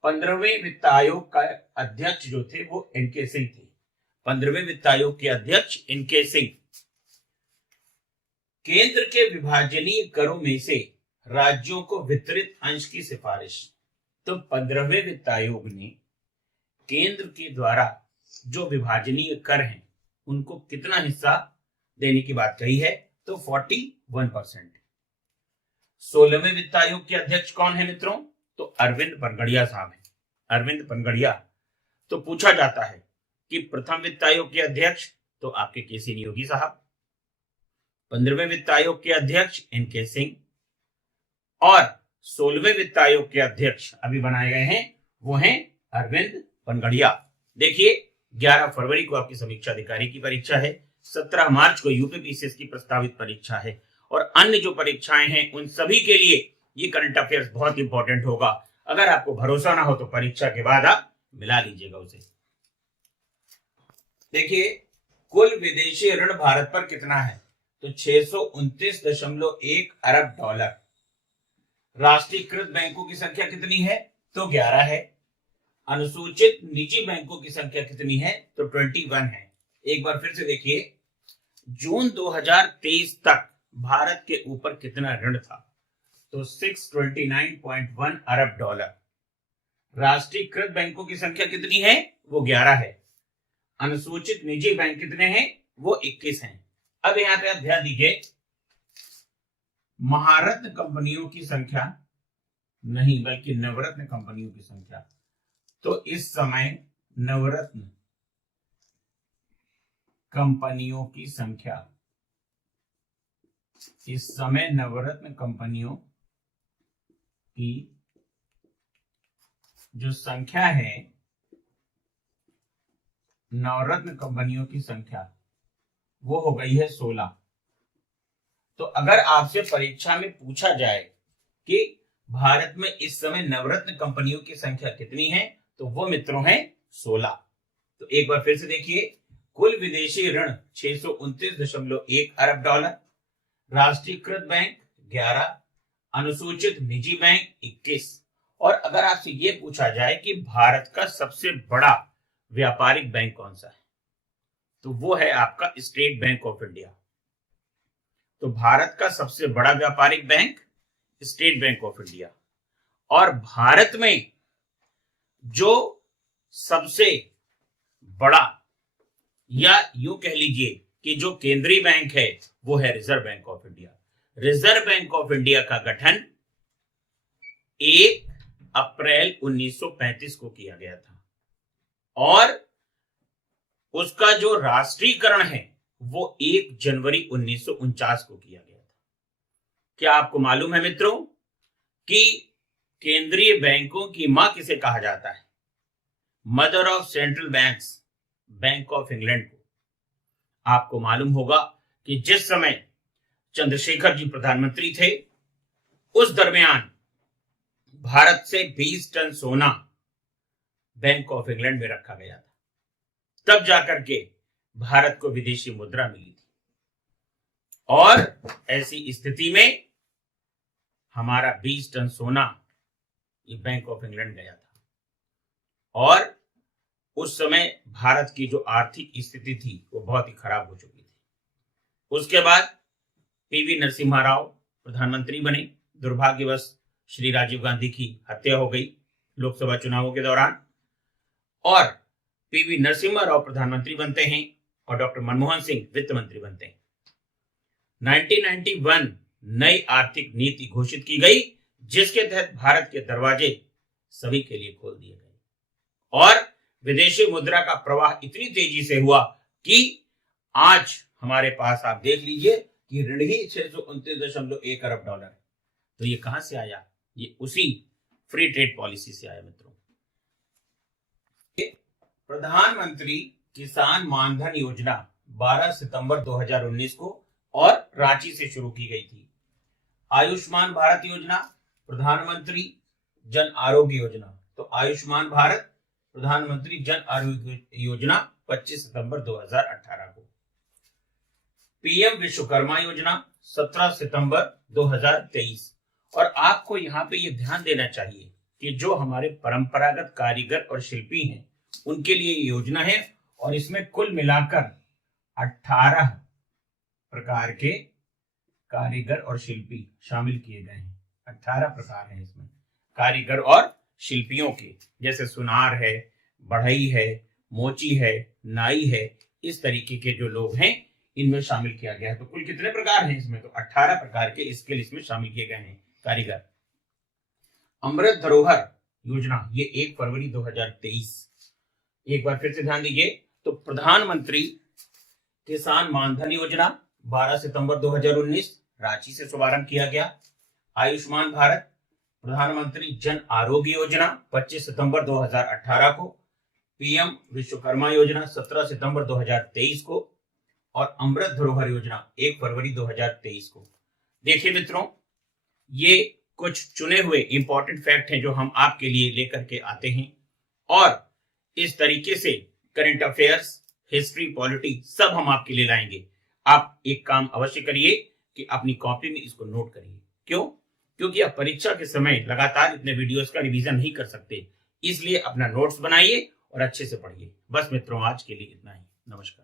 15वें वित्त आयोग का अध्यक्ष जो थे वो एनके सिंह थे। 15वें वित्त आयोग के अध्यक्ष एनके सिंह। केंद्र के विभाजनीय करों में से राज्यों को वितरित अंश की सिफारिश। तो 15वें वित्त आयोग ने केंद्र के द्वारा जो विभाजनीय कर हैं उनको कितना हिस्सा देने की बात कही है? तो 41%। 16वें वित्त आयोग के अध्यक्ष कौन है मित्रों? तो अरविंद पनगड़िया साहब हैं। अरविंद पनगड़िया। तो पूछा जाता है कि प्रथम वित्त आयोग के अध्यक्ष तो आपके केसी नियोगी साहब, 15वें वित्त आयोग के अध्यक्ष एनके सिंह, और 16वें वित्त आयोग के अध्यक्ष अभी बनाए गए हैं वो हैं अरविंद पनगड़िया। देखिए, 11 फरवरी को आपकी समीक्षा अधिकारी की परीक्षा है, 17 मार्च को यूपीपीसीएस की प्रस्तावित परीक्षा है, और अन्य जो परीक्षाएं हैं उन सभी के लिए ये करंट अफेयर्स बहुत इंपॉर्टेंट होगा। अगर आपको भरोसा ना हो तो परीक्षा के बाद आप मिला लीजिएगा उसे। देखिए, कुल विदेशी ऋण भारत पर कितना है? तो 629.1 अरब डॉलर। राष्ट्रीयकृत बैंकों की संख्या कितनी है? तो 11 है। अनुसूचित निजी बैंकों की संख्या कितनी है? तो 21 है। एक बार फिर से देखिए, जून 2023 तक भारत के ऊपर कितना ऋण था? तो 629.1 अरब डॉलर। राष्ट्रीयकृत बैंकों की संख्या कितनी है? वो 11 है। अनुसूचित निजी बैंक कितने हैं? वो 21 हैं। अब यहां पे आप ध्यान दीजिए, महारत्न कंपनियों की संख्या नहीं बल्कि नवरत्न कंपनियों की संख्या। तो इस समय नवरत्न कंपनियों की संख्या, इस समय नवरत्न कंपनियों की जो संख्या है, नवरत्न कंपनियों की संख्या वो हो गई है 16। तो अगर आपसे परीक्षा में पूछा जाए कि भारत में इस समय नवरत्न कंपनियों की संख्या कितनी है तो वो मित्रों है 16। तो एक बार फिर से देखिए, कुल विदेशी ऋण 629.1 अरब डॉलर, राष्ट्रीयकृत बैंक 11, अनुसूचित निजी बैंक 21। और अगर आपसे ये पूछा जाए कि भारत का सबसे बड़ा व्यापारिक बैंक कौन सा है तो वो है आपका स्टेट बैंक ऑफ इंडिया। तो भारत का सबसे बड़ा व्यापारिक bank state bank of India. और भारत में जो सबसे बड़ा, या यूं कह लीजिए कि जो केंद्रीय बैंक है वो है reserve bank of India. Reserve bank of India का गठन 1 अप्रैल 1935 को किया गया था, और उसका जो राष्ट्रीयकरण है वो 1 जनवरी 1949 को किया गया था। क्या आपको मालूम है मित्रों कि केंद्रीय बैंकों की मां किसे कहा जाता है? Mother of central banks, bank of England को। आपको मालूम होगा कि जिस समय चंद्रशेखर जी प्रधानमंत्री थे उस दरमियान भारत से 20 टन सोना बैंक ऑफ इंग्लैंड में रखा गया था, तब जाकर के भारत को विदेशी मुद्रा मिली थी। और ऐसी स्थिति में हमारा 20 टन सोना ये बैंक ऑफ इंग्लैंड गया था, और उस समय भारत की जो आर्थिक स्थिति थी वो बहुत ही खराब हो चुकी थी। उसके बाद पीवी नरसिम्हा राव प्रधानमंत्री बने। दुर्भाग्यवश श्री राजीव गांधी की हत्या हो गई लोकसभा चुनावों के दौरान, और पीवी नरसिम्हा राव प्रधानमंत्री बनते हैं और डॉक्टर मनमोहन सिंह वित्त मंत्री बनते हैं। 1991 नई आर्थिक नीति घोषित की गई, जिसके तहत भारत के दरवाजे सभी के लिए खोल दिए गए और विदेशी मुद्रा का प्रवाह इतनी तेजी से हुआ कि आज हमारे पास आप देख लीजिए कि ऋण ही 629.1 अरब डॉलर है। तो ये कहां से आया? ये उसी फ्री ट्रेड पॉलिसी से आया मित्रों। प्रधानमंत्री किसान मानधन योजना 12 सितंबर 2019 को और रांची से शुरू की गई थी। आयुष्मान भारत योजना, प्रधानमंत्री जन आरोग्य योजना, तो आयुष्मान भारत प्रधानमंत्री जन आरोग्य योजना 25 सितंबर 2018 को। पीएम विश्वकर्मा योजना 17 सितंबर 2023। और आपको यहाँ पे ये ध्यान देना चाहिए कि जो हमारे परंपरागत कारीगर और शिल्पी हैं उनके लिए ये योजना है, और इसमें कुल मिलाकर 18 प्रकार के कारीगर और शिल्पी शामिल किए गए हैं। 18 प्रकार हैं इसमें कारीगर और शिल्पियों के, जैसे सुनार है, बढ़ई है, मोची है, नाई है, इस तरीके के जो लोग हैं इनमें शामिल किया गया है। तो कुल कितने प्रकार हैं इसमें? तो 18 प्रकार के स्किल इसमें शामिल किए गए हैं कारीगर। अमृत धरोहर योजना, ये 1 फरवरी 2023। एक बार फिर से ध्यान दीजिए, तो प्रधानमंत्री किसान मानधन योजना 12 सितंबर 2019 रांची से शुभारंभ किया गया। आयुष्मान भारत प्रधानमंत्री जन आरोग्य योजना 25 सितंबर 2018 को। पीएम विश्वकर्मा योजना 17 सितंबर 2023 को, और अमृत धरोहर योजना 1 फरवरी 2023 को। देखिए मित्रों, ये कुछ चुने हुए इंपॉर्टेंट फैक्ट हैं जो हम आपके लिए लेकर के आते हैं, और इस तरीके से करंट अफेयर्स, हिस्ट्री, पॉलिटी सब हम आपके लिए लाएंगे। आप एक काम अवश्य करिए कि अपनी कॉपी में इसको नोट करिए। क्यों? क्योंकि आप परीक्षा के समय लगातार इतने वीडियोस का रिवीजन नहीं कर सकते, इसलिए अपना नोट्स बनाइए और अच्छे से पढ़िए। बस मित्रों, आज के लिए इतना ही। नमस्कार।